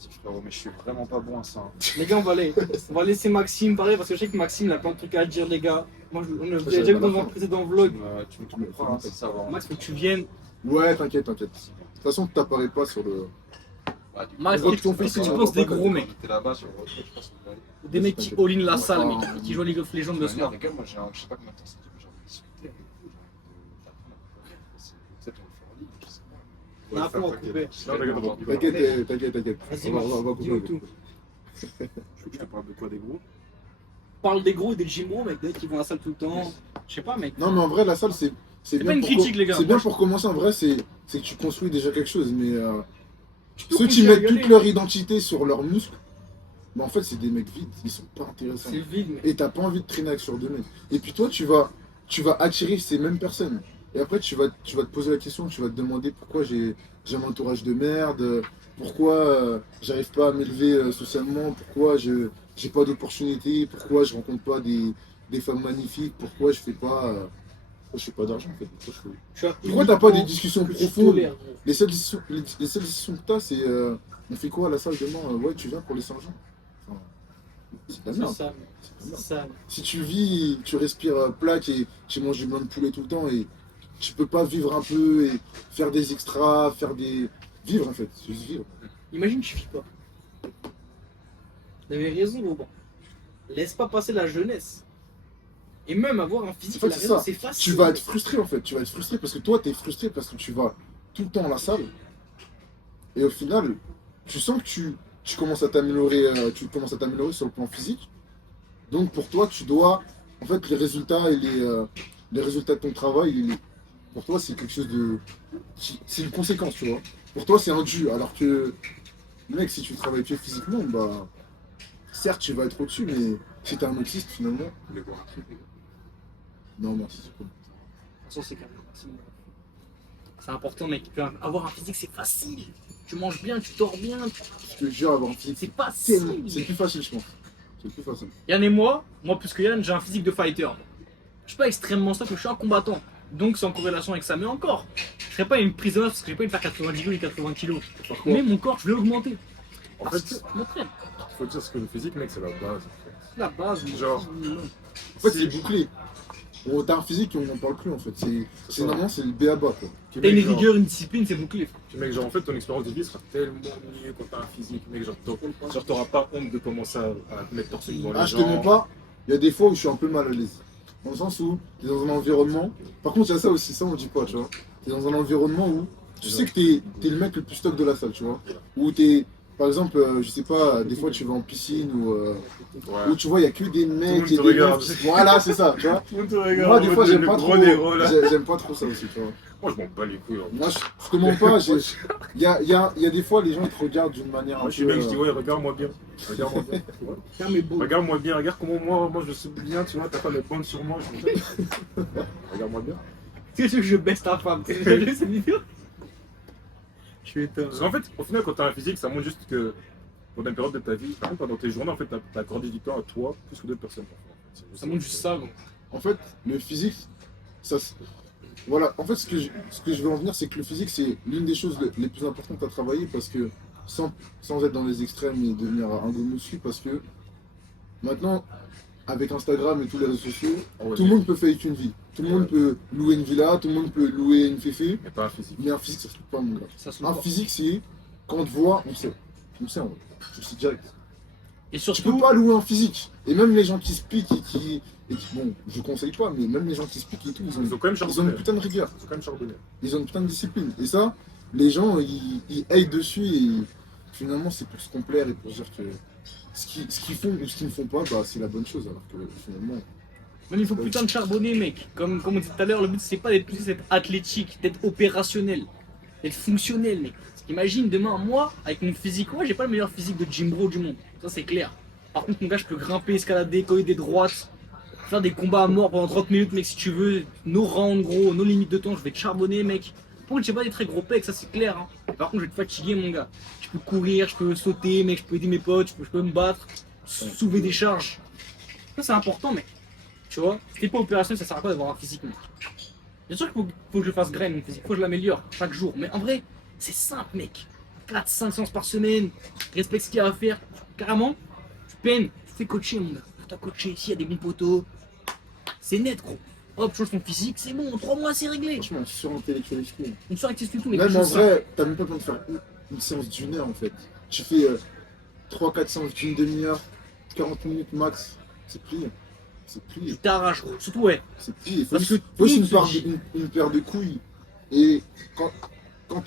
compétitif, frérot, mais je suis vraiment pas bon à ça. Hein. Les gars, on va laisser Maxime parler parce que je sais que Maxime il a plein de trucs à dire, les gars. Moi, on a j'avais déjà vu pas dans la un fin. précédent vlog. Tu me prends, c'est ça, vraiment. Max, faut que tu viennes. Ouais, t'inquiète. De toute façon, t'apparais pas sur le. Ouais, du coup, Max, vois qu'est-ce que ton que fils, tu il penses des va pas gros quand mecs? On était là-bas sur le road trip, je pense qu'on allait. Des mecs qui all-in la salle, Ouais, mec, qui jouent à League of Legends le soir. Les gars, moi, je sais pas combien de temps ça dure, mais j'ai envie de discuter avec vous. Peut-être on le fait en ligne, je sais pas. On a un peu en coupé. T'inquiète. Vas-y, On va Max, dis-nous couper. tout. Je veux que je te parle de quoi, des gros? Parle des gros et des gym bros, mec, des mecs qui vont à la salle tout le temps. Je sais pas, mec. Non, mais en vrai, la salle, c'est bien. pas une pour critique, les gars. C'est bien pour commencer. En vrai, c'est que tu construis déjà quelque chose. Mais Tu peux ceux qui continuer à mettent gueuler. toute leur identité sur leurs muscles, mais en fait, c'est des mecs vides. Ils sont pas intéressants. C'est vide, mec. Et t'as pas envie de traîner avec sur deux mecs. Et puis toi, tu vas attirer ces mêmes personnes. Et après, tu vas te poser la question, tu vas te demander pourquoi j'ai un entourage de merde, pourquoi j'arrive pas à m'élever socialement, pourquoi j'ai pas d'opportunités, pourquoi je rencontre pas des femmes magnifiques, pourquoi je fais pas d'argent en fait. Tu vois, Pourquoi t'as pas des discussions que tu profondes? tolères, gros. Les seules discussions que t'as, c'est on fait quoi à la salle demain? Ouais, tu viens pour les Saint-Jean. Enfin, c'est de la C'est merde. ça, mec. C'est de la C'est merde. ça, mec. Si tu vis, tu respires plaque et tu manges du blanc de poulet tout le temps et tu peux pas vivre un peu et faire des extras, vivre en fait, juste vivre. Imagine, tu vis pas. T'avais raison, gros. Laisse pas passer la jeunesse. Et même avoir un physique, En fait, la c'est raison, ça. c'est facile. Tu vas être frustré en fait, tu vas être frustré parce que toi t'es frustré parce que tu vas tout le temps à la salle et au final tu sens que tu commences à t'améliorer, sur le plan physique. Donc pour toi tu dois, en fait les résultats et les résultats de ton travail, pour toi c'est quelque chose c'est une conséquence, tu vois. Pour toi c'est un dû, alors que mec si tu travailles que physiquement, bah certes tu vas être au-dessus, mais si t'es un autiste finalement, Vous voulez boire un truc, les gars? non merci. C'est cool. De toute façon, c'est carré. C'est important, mec. Avoir un physique, c'est facile. Tu manges bien, tu dors bien. Je te jure avoir un physique, C'est facile. c'est plus facile je pense. C'est plus facile. Yann et moi plus que Yann, j'ai un physique de fighter. Je suis pas extrêmement stock, mais je suis un combattant. Donc c'est en corrélation avec ça. Mais encore, je serais pas une prisonnière parce que je vais pas me faire 90 kilos et 80 kilos. Par Mais contre, mon corps, je vais augmenter. En Parce fait, que je m'entraîne. il faut dire ce que le physique, mec, c'est la base. C'est la base. Genre, en fait c'est bouclé. Bon, t'as un physique, on n'en parle plus en fait. C'est normalement c'est le B.A.-ba quoi. T'as une rigueur, une discipline, c'est bouclé. Mec, genre, en fait, ton expérience de vie sera tellement mieux quand t'as un physique. Mec, genre, t'auras pas honte de commencer à te mettre torse devant les Ah je te mens gens. pas, il y a des fois où je suis un peu mal à l'aise. Dans le sens où t'es dans un environnement. Par contre il y a ça aussi, ça on dit pas, tu vois. T'es dans un environnement où tu sais que t'es le mec le plus stock de la salle, tu vois. Où t'es. Par exemple, je sais pas, des fois tu vas en piscine où tu vois il y a que des mecs monde et te des regarde. meufs. Voilà, c'est ça, tu vois. Tout le monde te regarde. Moi des fois j'aime le pas gros trop. négro, là. J'aime pas trop ça aussi, tu vois. Moi, je m'en bats les couilles. Hein. Moi, je te mens pas, il y a des fois, les gens ils te regardent d'une manière un Moi, je suis peu. mec, je dis, ouais, regarde-moi bien. Regarde-moi bien. Tu vois. Ferme mes beaux. Regarde-moi bien, regarde comment moi je suis bien, tu vois, ta femme est bonne sur moi. Regarde-moi bien. Tu sais que je baisse ta femme. Tu as déjà vu cette vidéo? Je suis étonné. Parce qu'en fait, au final, quand t'as un physique, ça montre juste que pendant une période de ta vie, par exemple, pendant tes journées, en fait, t'as accordé du temps à toi plus que d'autres personnes. Ça montre juste ça, gros. En fait, le physique, voilà, en fait, ce que je veux en venir, c'est que le physique, c'est l'une des choses les plus importantes à travailler parce que, sans être dans les extrêmes et devenir un gros muscu, parce que maintenant, avec Instagram et tous les réseaux sociaux, tout le monde peut faire une vie. Tout le monde peut louer une villa, tout le monde peut louer une féfé, Mais pas un physique. mais un physique, ça se trouve pas, mon gars. Ça se Un voit. physique, c'est quand on te voit, on sait. On sait, en vrai. Je le sais direct. Et Tu peux surtout, pas louer un physique. Et même les gens qui se piquent bon, je conseille pas, mais même les gens qui se piquent et tout, Ils ont quand même ils ont charbonné. une putain de rigueur. Ils ont quand même charbonné. Ils ont une putain de discipline. Et ça, les gens, ils haïent dessus et finalement, c'est pour se complaire et pour dire que ce qu'ils font ou ce qu'ils ne font pas, bah, c'est la bonne chose. Alors que finalement, même il faut putain de charbonner, mec. Comme on dit tout à l'heure, le but c'est pas d'être plus d'être athlétique, d'être opérationnel, d'être fonctionnel, mec. Parce qu'imagine demain, moi, avec mon physique, moi j'ai pas le meilleur physique de gym bro du monde. Ça c'est clair. Par contre, mon gars, je peux grimper, escalader, coller des droites, faire des combats à mort pendant 30 minutes, mec, si tu veux. Nos rounds, gros, nos limites de temps, je vais te charbonner, mec. Par contre, j'ai pas des très gros pecs, ça c'est clair. Hein. Par contre, je vais te fatiguer, mon gars. Je peux courir, je peux sauter, mec, je peux aider mes potes, je peux me battre, soulever des charges. Ça c'est important, mec. Tu vois, si t'es pas opérationnel, ça sert à quoi d'avoir un physique, mec. Bien sûr qu'il faut que je fasse grain, mon physique, faut que je l'améliore chaque jour. Mais en vrai, c'est simple, mec. 4-5 séances par semaine, respecte ce qu'il y a à faire. Carrément, tu peines, tu fais coacher, mon gars. T'as coaché, s'il y a des bons poteaux, c'est net, gros. Hop, change ton physique, c'est bon, en 3 mois, c'est réglé. Franchement, surintellectualise tout. Une soirée que tu tout, mais Même quelque en chose, vrai, t'as même pas besoin de faire une séance d'une heure en fait. Tu fais 3-4 séances d'une demi-heure, 40 minutes max, c'est plié. C'est plié. tu t'arraches, gros. Surtout, ouais. C'est plié. Parce que Faut juste tout le monde se dit- une paire de couilles. Et quand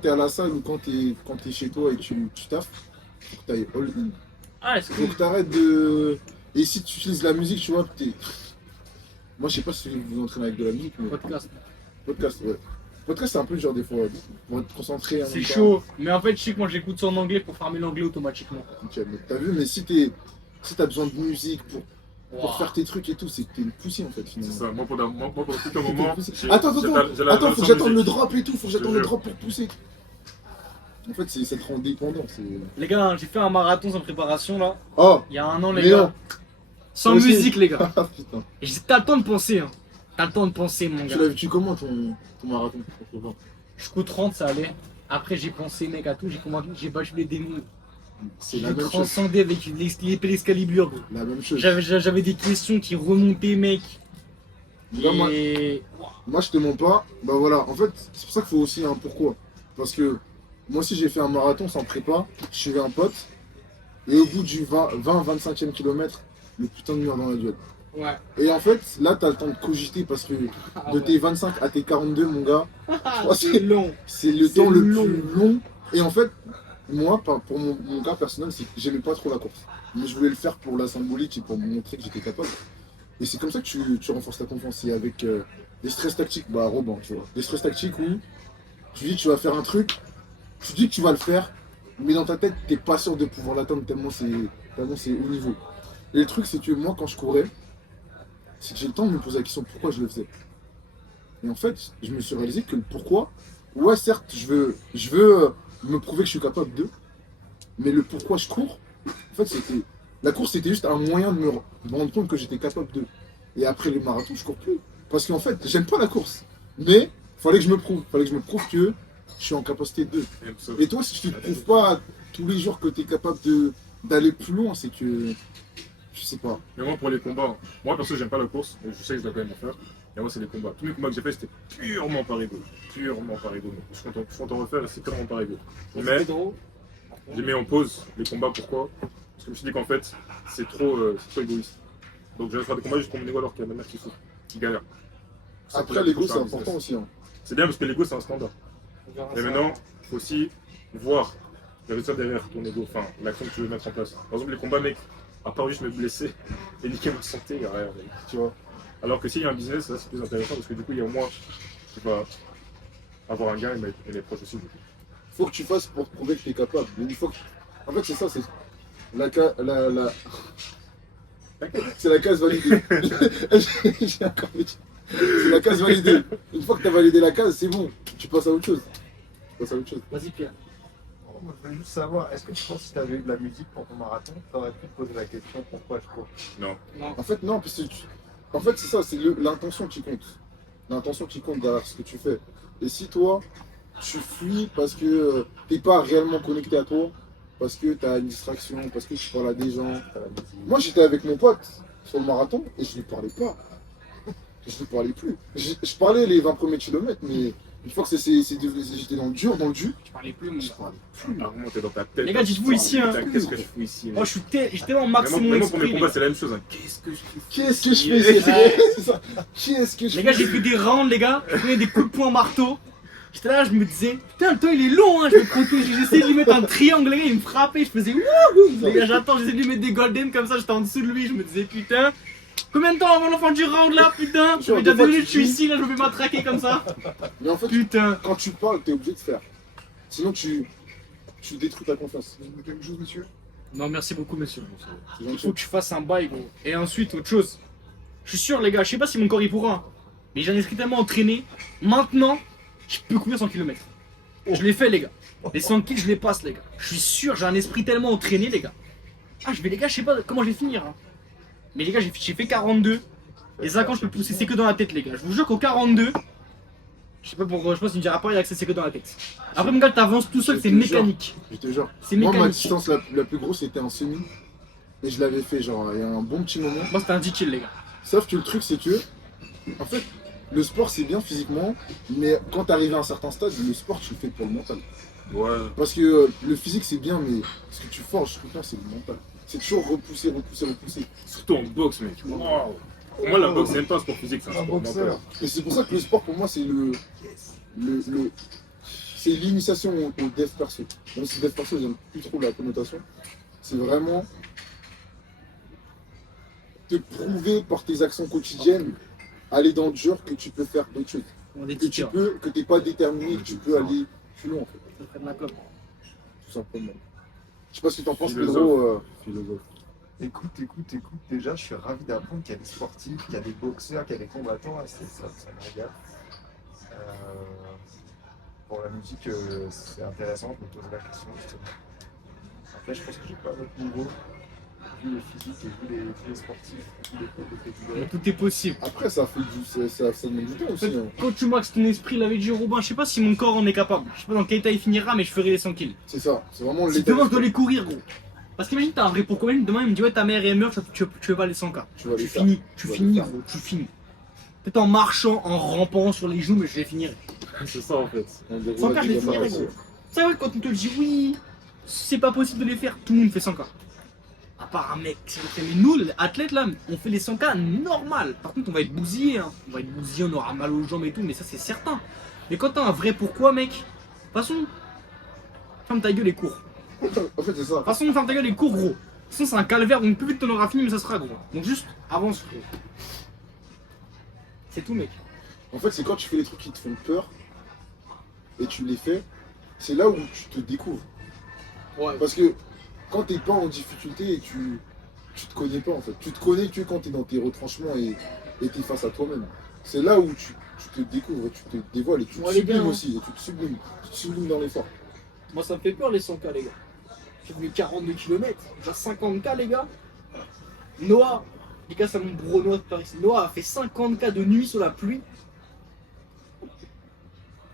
t'es à la salle ou quand t'es chez toi et tu taffes, faut que t'ailles all in. Ah, c'est Faut cool. que t'arrêtes de. Et si tu utilises la musique, tu vois, t'es. Moi, je sais pas si vous vous entraînez avec de la musique, mais. Podcast. Podcast, ouais. Podcast, c'est un peu le genre des fois, pour être concentré. en C'est même temps. chaud. Mais en fait, je sais que moi, j'écoute ça en anglais pour farmer l'anglais automatiquement. Ok, mais t'as vu, mais si t'as besoin de musique pour faire tes trucs et tout, c'est que t'es une poussée en fait, C'est finalement. ça. Moi, pendant tout un T'es une moment. poussée. j'ai- Attends, j'ai la faut que version j'attende le musique. drop et tout, faut que j'attende Je le jure. drop pour pousser. En fait, ça te rend dépendant. Les gars, j'ai fait un marathon sans préparation là, Oh, il y a un an, les Léon. gars. Sans Toi aussi. musique, les gars. Ah putain. Et t'as le temps de penser, hein. T'as le temps de penser, mon Tu gars. l'as vécu comment ton marathon? Jusqu'au 30, ça allait. Après, j'ai pensé, mec, à tout. J'ai battu les démons. C'est J'ai la même chose. transcendé avec l'épée d'Excalibur, gros. La même chose. J'avais des questions qui remontaient, mec. Là, Et... moi, je te mens pas. Bah voilà, en fait, c'est pour ça qu'il faut aussi un pourquoi. Parce que moi aussi, j'ai fait un marathon sans prépa. Je suivais un pote. Et au bout du 20-25e kilomètre, le putain de mur dans la gueule. Ouais. Et en fait, là, t'as le temps de cogiter parce que Ah de ouais. tes 25 à tes 42, mon gars, C'est long. c'est le C'est temps le long. plus long. Et en fait, moi, pour mon cas personnel, c'est que j'aimais pas trop la course. Mais je voulais le faire pour la symbolique et pour me montrer que j'étais capable. Et c'est comme ça que tu renforces ta confiance. Et avec des stress tactiques, bah, Robin, tu vois. Des stress tactiques où tu dis que tu vas faire un truc, tu dis que tu vas le faire, mais dans ta tête, t'es pas sûr de pouvoir l'atteindre tellement c'est haut niveau. Et le truc, c'est que moi, quand je courais, c'est que j'ai le temps de me poser la question pourquoi je le faisais. Et en fait, je me suis réalisé que le pourquoi, ouais, certes, je veux me prouver que je suis capable de, mais le pourquoi je cours, en fait, la course, c'était juste un moyen de me rendre compte que j'étais capable de. Et après le marathon, je cours plus. Parce qu'en fait, j'aime pas la course, mais fallait que je me prouve que je suis en capacité de. Et toi, si tu te prouves pas tous les jours que tu es capable d'aller plus loin, c'est que. Je sais pas. Mais moi, pour les combats, moi perso, j'aime pas la course, mais je sais que je dois quand même en faire. Et moi, c'est les combats. Tous les combats que j'ai fait, c'était purement par ego. Purement par ego. Je compte en refaire et c'est purement par ego. Mais Pedro. j'ai mis en pause les combats, pourquoi? Parce que je me suis dit qu'en fait, c'est trop égoïste. Donc je vais faire des combats juste pour mon ego alors qu'il y a ma mère qui souffre, qui galère. Après, l'ego, c'est Faut faire un important business. aussi. Hein. C'est bien parce que l'ego, c'est un standard. On verra Mais ça. maintenant, il faut aussi voir le résultat derrière ton ego, enfin l'action que tu veux mettre en place. Par exemple, les combats, mec, à part juste me blesser et niquer ma santé, il n'y a rien, mec, tu vois. Alors que s'il y a un business, là, c'est plus intéressant parce que du coup, il y a moi qui va avoir un gain et mes proches aussi. Du coup. Faut que tu fasses pour prouver que tu es capable. Mais il faut que... En fait, c'est ça, c'est la... C'est la case validée. J'ai encore dit. C'est la case validée. Une fois que tu as validé la case, c'est bon. Tu passes à autre chose. Tu passes à autre chose. Vas-y, Pierre. Moi, je voulais juste savoir, est-ce que tu penses que si tu avais eu de la musique pour ton marathon, tu aurais pu te poser la question pourquoi je cours? Non. En fait, non, parce que en fait, c'est ça, c'est l'intention qui compte. L'intention qui compte derrière ce que tu fais. Et si toi, tu fuis parce que t'es pas réellement connecté à toi, parce que tu as une distraction, parce que tu parles à des gens. Moi, j'étais avec mon pote sur le marathon et je lui parlais pas. Je lui parlais plus. Je parlais les 20 premiers kilomètres, mais une fois que j'étais dans le dur, Je parlais plus, mon je gars. parlais plus. Ah, vraiment, t'es dans ta tête. Les gars, dites-vous ici, hein. Putain, qu'est-ce que je fous ici, mec. Oh, j'étais tellement max Mais mon moi, pour mes esprit. combats, les c'est la même chose. Hein. Qu'est-ce que je fous Qu'est-ce que je fais c'est ça. Qu'est-ce que je Les gars, fais j'ai fait des rounds, les gars. Je prenais des coups de poing marteau. J'étais là, je me disais, putain, le temps il est long, hein. Je me comptais, j'essayais de lui mettre un triangle, les gars, il me frappait. Je faisais wouhou. Les gars, j'attends, j'essayais de lui mettre des golden comme ça. J'étais en dessous de lui. Je me disais, putain, combien de temps avant l'enfant du round là, putain? Ça fait déjà 2 minutes, je suis ici, là, je vais m'attraquer comme ça. Mais en fait, Putain. quand tu parles, t'es obligé de faire. Sinon, tu détruis ta confiance. Vous voulez quelque chose, monsieur? Non, merci beaucoup, monsieur. C'est Il gentil. faut que je fasse un bail, gros. Et ensuite, autre chose. Je suis sûr, les gars, je sais pas si mon corps il pourra. Mais j'en ai tellement entraîné. Maintenant, je peux courir 100 km. Je l'ai fait, les gars. Les 100 kills, je les passe, les gars. Je suis sûr, j'ai un esprit tellement entraîné, les gars. Ah, les gars, je sais pas comment je vais finir. Hein. Mais les gars, j'ai fait 42. Et 50, je peux pousser. C'est que dans la tête, les gars. Je vous jure qu'au 42, Je sais pas pourquoi, je pense qu'il me dira pas, il y a que c'est que dans la tête. Après, mon gars, t'avances tout seul, Je c'est te jure. mécanique. Je te jure. C'est Moi, ma mécanique. distance la plus grosse c'était en semi. Et je l'avais fait genre il y a un bon petit moment. Moi, c'était un 10 kills, les gars. Sauf que le truc c'est que, en fait, le sport c'est bien physiquement, mais quand t'arrives à un certain stade, le sport tu le fais pour le mental. Ouais. Parce que le physique c'est bien, mais ce que tu forges tout le temps c'est le mental. C'est toujours repousser, repousser, repousser. Surtout en boxe, mec. Wow. Pour moi, la boxe, c'est même pas un sport physique, c'est un Un sport boxeur. mental. Et c'est pour ça que le sport pour moi c'est c'est l'initiation au dev perso. Même si dev perso j'aime plus trop la connotation, c'est vraiment te prouver par tes actions quotidiennes, aller dans le dur que tu peux faire d'autres choses. On est Que tu peux, que t'es pas déterminé, que tu peux aller plus loin en fait, Ça ferait de la clope. tout simplement. Je sais pas ce que t'en penses Philosophe. Pedro. Philosophe. Écoute, déjà, je suis ravi d'apprendre qu'il y a des sportifs, qu'il y a des boxeurs, qu'il y a des combattants, là, ça me régale. Pour la musique, c'est intéressant, je me pose la question justement. Après, je pense que j'ai pas notre niveau, vu le physique et vu les sportifs, vu les cours de Mais fédéral. tout est possible. Après ça fait ça demande du temps En fait, aussi. Hein. quand tu maxes ton esprit, l'avait dit Robin, je sais pas si mon corps en est capable. Je sais pas dans quel état il finira, mais je ferai les 100 kills. C'est ça, c'est vraiment Si l'état demain je dois d'esprit. les courir, gros. Parce qu'imagine, t'as un vrai pourquoi. Même demain, il me dit, ouais, ta mère est meurt, tu veux pas les 100K. Tu vas Tu les faire. finis, Tu tu vas finis, les faire. gros, tu finis. Peut-être en marchant, en rampant sur les genoux, mais je les finirai. C'est ça, en fait. On déroule 100K, je les des finirai, gamins gros. aussi. C'est vrai, quand on te dit oui, c'est pas possible de les faire, tout le monde fait 100K. À part un mec qui le fait. Mais nous, les athlètes là, on fait les 100K normal. Par contre, on va être bousillé. Hein. On va être bousillé, on aura mal aux jambes et tout, mais ça, c'est certain. Mais quand t'as un vrai pourquoi, mec, de toute façon, ferme ta gueule et cours. En fait c'est ça. De toute façon, ferme ta gueule et cours, gros. De toute façon, c'est un calvaire, donc plus vite t'en auras fini, mais ça sera gros. Donc juste, avance, gros. C'est tout, mec. En fait c'est quand tu fais les trucs qui te font peur et tu les fais, c'est là où tu te découvres. Ouais. Parce que quand t'es pas en difficulté et tu te connais pas en fait. Tu te connais que quand t'es dans tes retranchements et t'es face à toi-même. C'est là où tu te découvres, tu te dévoiles et tu te Ouais, les gars, sublimes hein. aussi. Et tu te sublimes. Tu te sublimes dans l'effort. Moi, ça me fait peur, les 100K, les gars. J'ai fait 42 km, j'ai 50K, les gars. Noah, les gars, c'est mon bro Noah de Paris. Noah a fait 50K de nuit sous la pluie.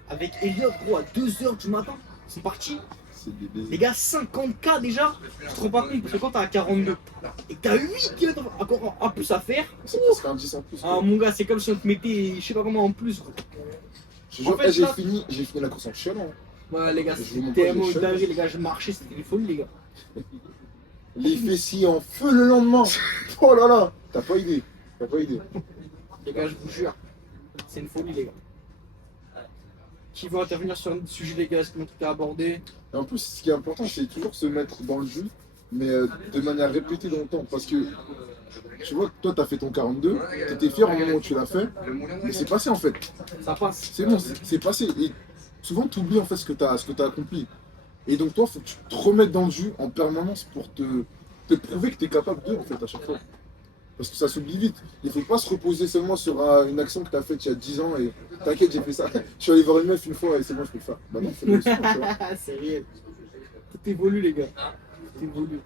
Avec Elliot, gros, à 2h du matin. Ils sont partis. C'est des baisers. Les gars, 50K déjà. Tu te rends pas compte, parce que quand t'as 42 et que t'as 8 km encore en plus à faire, C'est presque un 10 en plus. ah quoi. mon gars, c'est comme si on te mettait, je sais pas comment en plus. Gros. Je te jure, en fait, j'ai là- fini la course en chialant. Ouais, les gars, Je vous c'était montre pas, tellement j'ai chaud. dingue, les gars, je marchais, c'était une folie, les gars. Les fessiers en feu le lendemain. Oh là là. T'as pas idée. T'as pas idée. Les gars, je vous jure, c'est une folie, les gars. Qui veut intervenir sur un sujet, les gars, est-ce qu'on a abordé? Et en plus, ce qui est important, c'est toujours se mettre dans le jeu, mais de manière répétée dans le temps. Parce que, tu vois, toi, tu as fait ton 42, tu étais fier au moment où tu l'as fait, mais c'est passé en fait. Ça passe. C'est bon, c'est passé. Et souvent, tu oublies en fait ce que tu as accompli. Et donc, toi, il faut que tu te remettes dans le jeu en permanence pour te prouver que tu es capable de, en fait, à chaque fois. Parce que ça s'oublie vite. Il ne faut pas se reposer seulement sur une action que tu as faite il y a 10 ans et t'inquiète, j'ai fait ça. Je suis allé voir une meuf une fois et c'est bon, je peux le faire. Bah non, fais-le souvent, tu vois. C'est réel. Tout évolue, les gars. Tout évolue.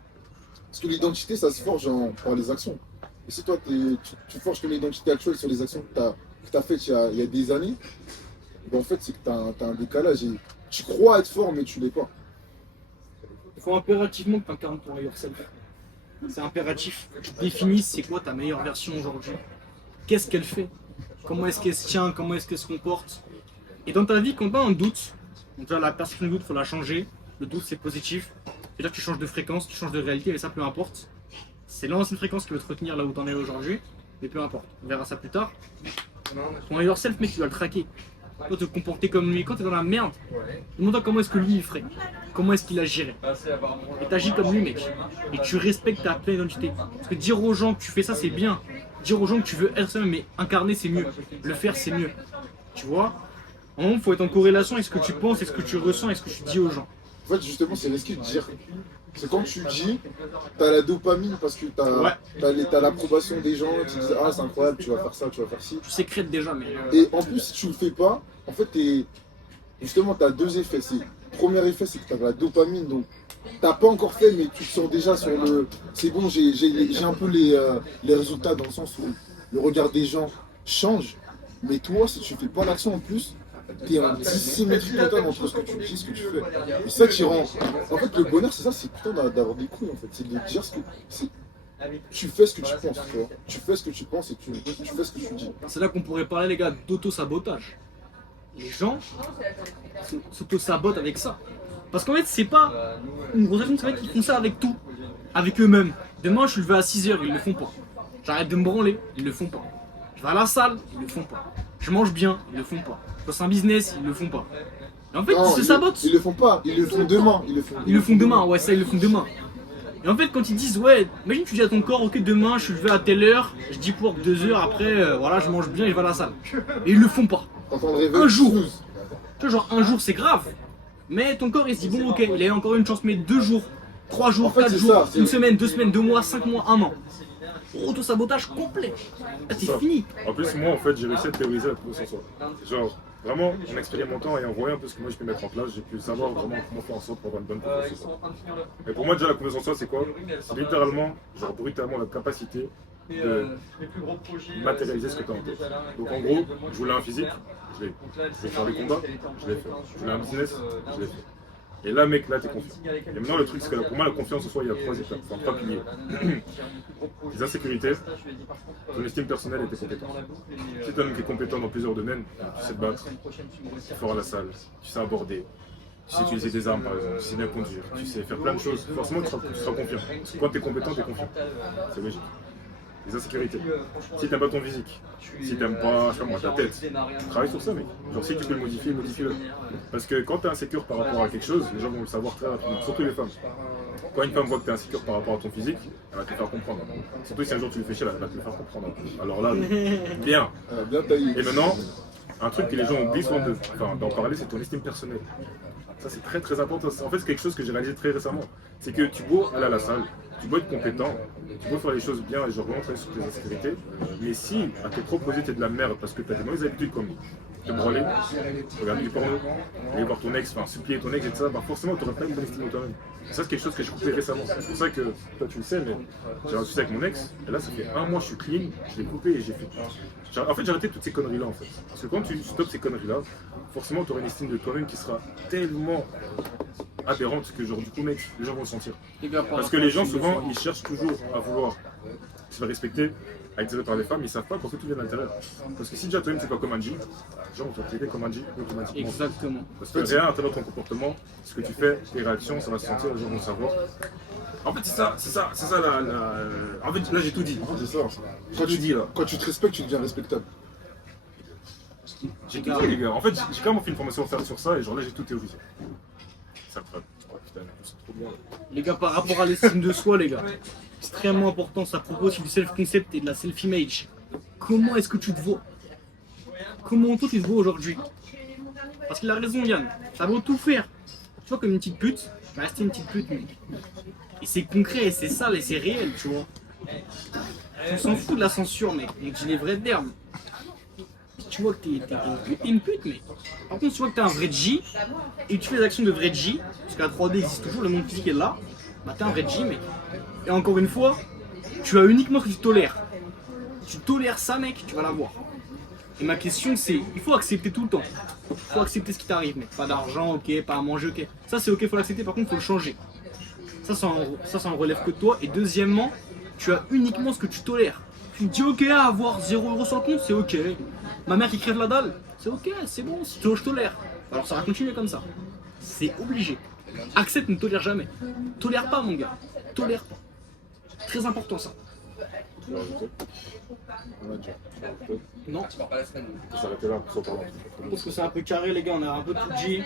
Parce que l'identité, ça se forge par les actions. Et si toi, tu forges ton identité actuelle sur les actions que tu as faites il y a des années, ben en fait, c'est que tu as un décalage. Et tu crois être fort, mais tu l'es pas. Il faut impérativement que tu incarnes ton meilleur self. C'est impératif. Tu définisses c'est quoi ta meilleure version aujourd'hui. Qu'est-ce qu'elle fait? Comment est-ce qu'elle se tient? Comment est-ce qu'elle se comporte? Et dans ta vie, quand tu as un doute, donc là, la perception du doute, il faut la changer. Le doute, c'est positif. C'est-à-dire que tu changes de fréquence, tu changes de réalité, et ça, peu importe. C'est l'ancienne fréquence qui va te retenir là où tu en es aujourd'hui, mais peu importe. On verra ça plus tard. Ton meilleur self, mec, tu dois le traquer. Toi, te comporter comme lui. Quand tu es dans la merde, demande-toi comment est-ce que lui il ferait. Comment est-ce qu'il agirait. Et t'agis comme lui, mec. Et tu respectes ta pleine identité. Parce que dire aux gens que tu fais ça, c'est bien. Dire aux gens que tu veux être seul, mais incarner, c'est mieux. Le faire, c'est mieux. Tu vois? En moment, il faut être en corrélation avec ce que tu penses, et ce que tu ressens, et ce que tu dis aux gens. En fait, justement, c'est risqué de dire. C'est quand tu dis, tu as la dopamine parce que tu as l'approbation des gens qui disent ah, c'est incroyable, tu vas faire ça, tu vas faire ci. Tu sécrètes déjà, mais. Et en plus, si tu le fais pas, en fait, justement, tu as deux effets. Premier effet, c'est que tu as la dopamine, donc t'as pas encore fait, mais tu te sens déjà sur le. C'est bon, j'ai un peu les résultats dans le sens où le regard des gens change. Mais toi, si tu fais pas l'action en plus, t'es en dissymétrie totale entre ce que tu dis et ce que tu fais. Et ça qui rend. En fait, le bonheur, c'est ça, c'est putain d'avoir des couilles en fait. C'est de dire ce que. Tu fais ce que tu penses, tu vois. Tu fais ce que tu penses et tu fais ce que tu dis. C'est là qu'on pourrait parler, les gars, d'auto-sabotage. Les gens s'auto-sabotent avec ça. Parce qu'en fait, c'est pas une grosse raison, c'est vrai qu'ils font ça avec tout. Avec eux-mêmes. Demain, je suis levé à 6h, ils le font pas. J'arrête de me branler, ils le font pas. Je vais à la salle, ils le font pas. Je mange bien, ils le font pas. Je passe un business, ils le font pas. Et en fait, Non, ils se sabotent. Ils le font pas, ils le font demain. Ils le font demain, ouais, ça, ils le font demain. Et en fait, quand ils disent, ouais, imagine tu dis à ton corps, ok, demain je suis levé à telle heure, je dis pour 2 heures, après, voilà, je mange bien et je vais à la salle. Et ils le font pas. Un jour. Tu vois, genre, un jour c'est grave. Mais ton corps il se dit, bon, ok, il a eu encore une chance, mais 2 jours, 3 jours, En fait, 4 c'est jours, ça, c'est- une semaine, 2 semaines, 2 mois, 5 mois, 1 an. Auto-sabotage complet. Là, c'est Ça. fini. En plus, moi, en fait, j'ai réussi à théoriser la confiance en soi. Genre, vraiment, en expérimentant et en voyant un peu ce que moi je peux mettre en place, j'ai pu savoir vraiment comment faire en sorte pour avoir une bonne confiance en soi. Et pour moi, déjà, la confiance en soi, c'est quoi? C'est littéralement, genre brutalement, la capacité de matérialiser ce que tu as en tête. Donc, en gros, je voulais un physique, je l'ai. Je voulais faire des combats, je l'ai fait. Je voulais un business, je l'ai fait. Et là, mec, là, t'es confiant. Et maintenant, le truc, c'est que pour moi, la confiance en soi, il y a 3 étapes, enfin 3 piliers. Les insécurités, ton estime personnelle et tes compétences. Si t'es un homme qui est compétent dans plusieurs domaines, tu sais te battre, tu sais faire à la salle, tu sais aborder, tu sais utiliser des armes par exemple, tu sais bien conduire, tu sais faire plein de choses, forcément tu seras confiant. Parce que quand t'es compétent, t'es confiant. C'est logique. Les insécurités. Si t'aimes pas ton physique, si t'aimes pas, je sais pas moi, ta tête, travaille sur ça, mec. Genre si tu peux le modifier, modifie-le. Parce que quand t'es insécure par rapport à quelque chose, les gens vont le savoir très rapidement, surtout les femmes. Quand une femme voit que t'es insécure par rapport à ton physique, elle va te le faire comprendre. Surtout si un jour tu lui fais chier, elle va te le faire comprendre. Alors là, bien. Bien taillé. Et maintenant, un truc que les gens oublient souvent d'en parler, c'est ton estime personnelle. Ça, c'est très très important. En fait, c'est quelque chose que j'ai réalisé très récemment. C'est que tu beau aller à la salle, tu beau être compétent, tu beau faire les choses bien et genre vraiment travailler sur tes insécurités, mais si à tes propres yeux t'es de la merde parce que t'as des mauvaises habitudes comme te branler, regarder du porno, aller voir ton ex, enfin supplier ton ex et tout ça, bah forcément t'aurais pas une bonne estime de toi-même. Ça, c'est quelque chose que j'ai coupé récemment. C'est pour ça que toi tu le sais, mais j'ai un souci avec mon ex, et là ça fait 1 mois je suis clean, je l'ai coupé et j'ai fait. En fait, j'ai arrêté toutes ces conneries-là en fait. Parce que quand tu stoppes ces conneries-là, forcément tu auras une estime de toi-même qui sera tellement aberrante que genre du coup mec, les gens vont le sentir. Parce que les gens souvent ils cherchent toujours à vouloir se faire respecter, à être aimé par les femmes, ils savent pas parce que tout vient de l'intérieur. Parce que si déjà toi-même c'est pas comme un G, les gens vont te traiter comme un G automatiquement. Exactement. Parce que rien à travers ton comportement, ce que tu fais, tes réactions, ça va se sentir, les gens vont le savoir. En fait c'est ça En fait là j'ai tout dit. C'est ça. J'ai tout dit là. Quand tu te respectes, tu deviens respectable. J'ai tout dit les gars. En fait j'ai carrément fait une formation sur ça et genre là j'ai tout théorisé. Ça me frappe. Oh putain, c'est trop bien. Les gars, par rapport à l'estime de soi, les gars, extrêmement important, ça propose du self-concept et de la self-image. Comment est-ce que tu te vois? Comment toi tu te vois aujourd'hui? Parce qu'il a raison, Yann, ça vaut tout faire. Tu vois, comme une petite pute, bah rester une petite pute, mec. Et c'est concret, et c'est sale, et c'est réel, tu vois. On s'en fout de la censure, mec. On dit les vrais termes. Tu vois que t'es une pute, mec. Par contre, tu vois que t'es un vrai G, et que tu fais des actions de vrai G, parce que la 3D existe toujours, le monde physique est là, bah t'es un vrai G, mec. Et encore une fois, tu as uniquement ce que tu tolères. Tu tolères ça, mec, tu vas l'avoir. Et ma question, c'est, il faut accepter tout le temps. Il faut accepter ce qui t'arrive, mec. Pas d'argent, ok, pas à manger, ok. Ça, c'est ok, faut l'accepter, par contre, faut le changer. Ça en relève que de toi. Et deuxièmement, tu as uniquement ce que tu tolères. Tu te dis, ok, avoir 0€ sur le compte, c'est ok. Ma mère qui crève la dalle, c'est ok, c'est bon, si tu veux, je tolère. Alors ça va continuer comme ça. C'est obligé. Accepte, ne tolère jamais. Tolère pas, mon gars. Tolère pas. Très important, ça. Tu vas rajouter? Non, On peut s'arrêter là pour s'en parler. parce que c'est un peu carré, les gars, on a un peu tout dit.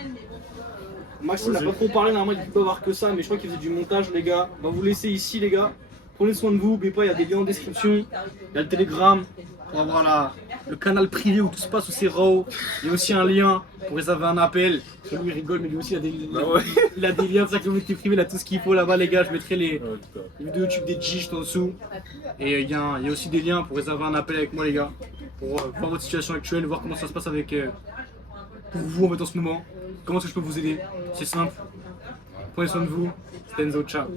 Maxime n'a Vas-y. pas trop parlé, normalement il peut avoir que ça, mais je crois qu'il faisait du montage, les gars. On va vous laisser ici, les gars. Prenez soin de vous, n'oubliez pas, il y a des liens en description. Il y a le Telegram pour avoir le canal privé où tout se passe, où c'est raw. Il y a aussi un lien pour réserver un appel. Parce que lui il rigole, mais lui aussi il a des, il a des liens de communauté privée, il a tout ce qu'il faut là-bas, les gars. Je mettrai les vidéos YouTube des G juste en dessous. Et il y a aussi des liens pour réserver un appel avec moi, les gars. Pour voir votre situation actuelle, voir comment ça se passe avec pour vous en fait en ce moment. Comment est-ce que je peux vous aider? C'est simple. Prenez soin de vous. Stenzo, ciao.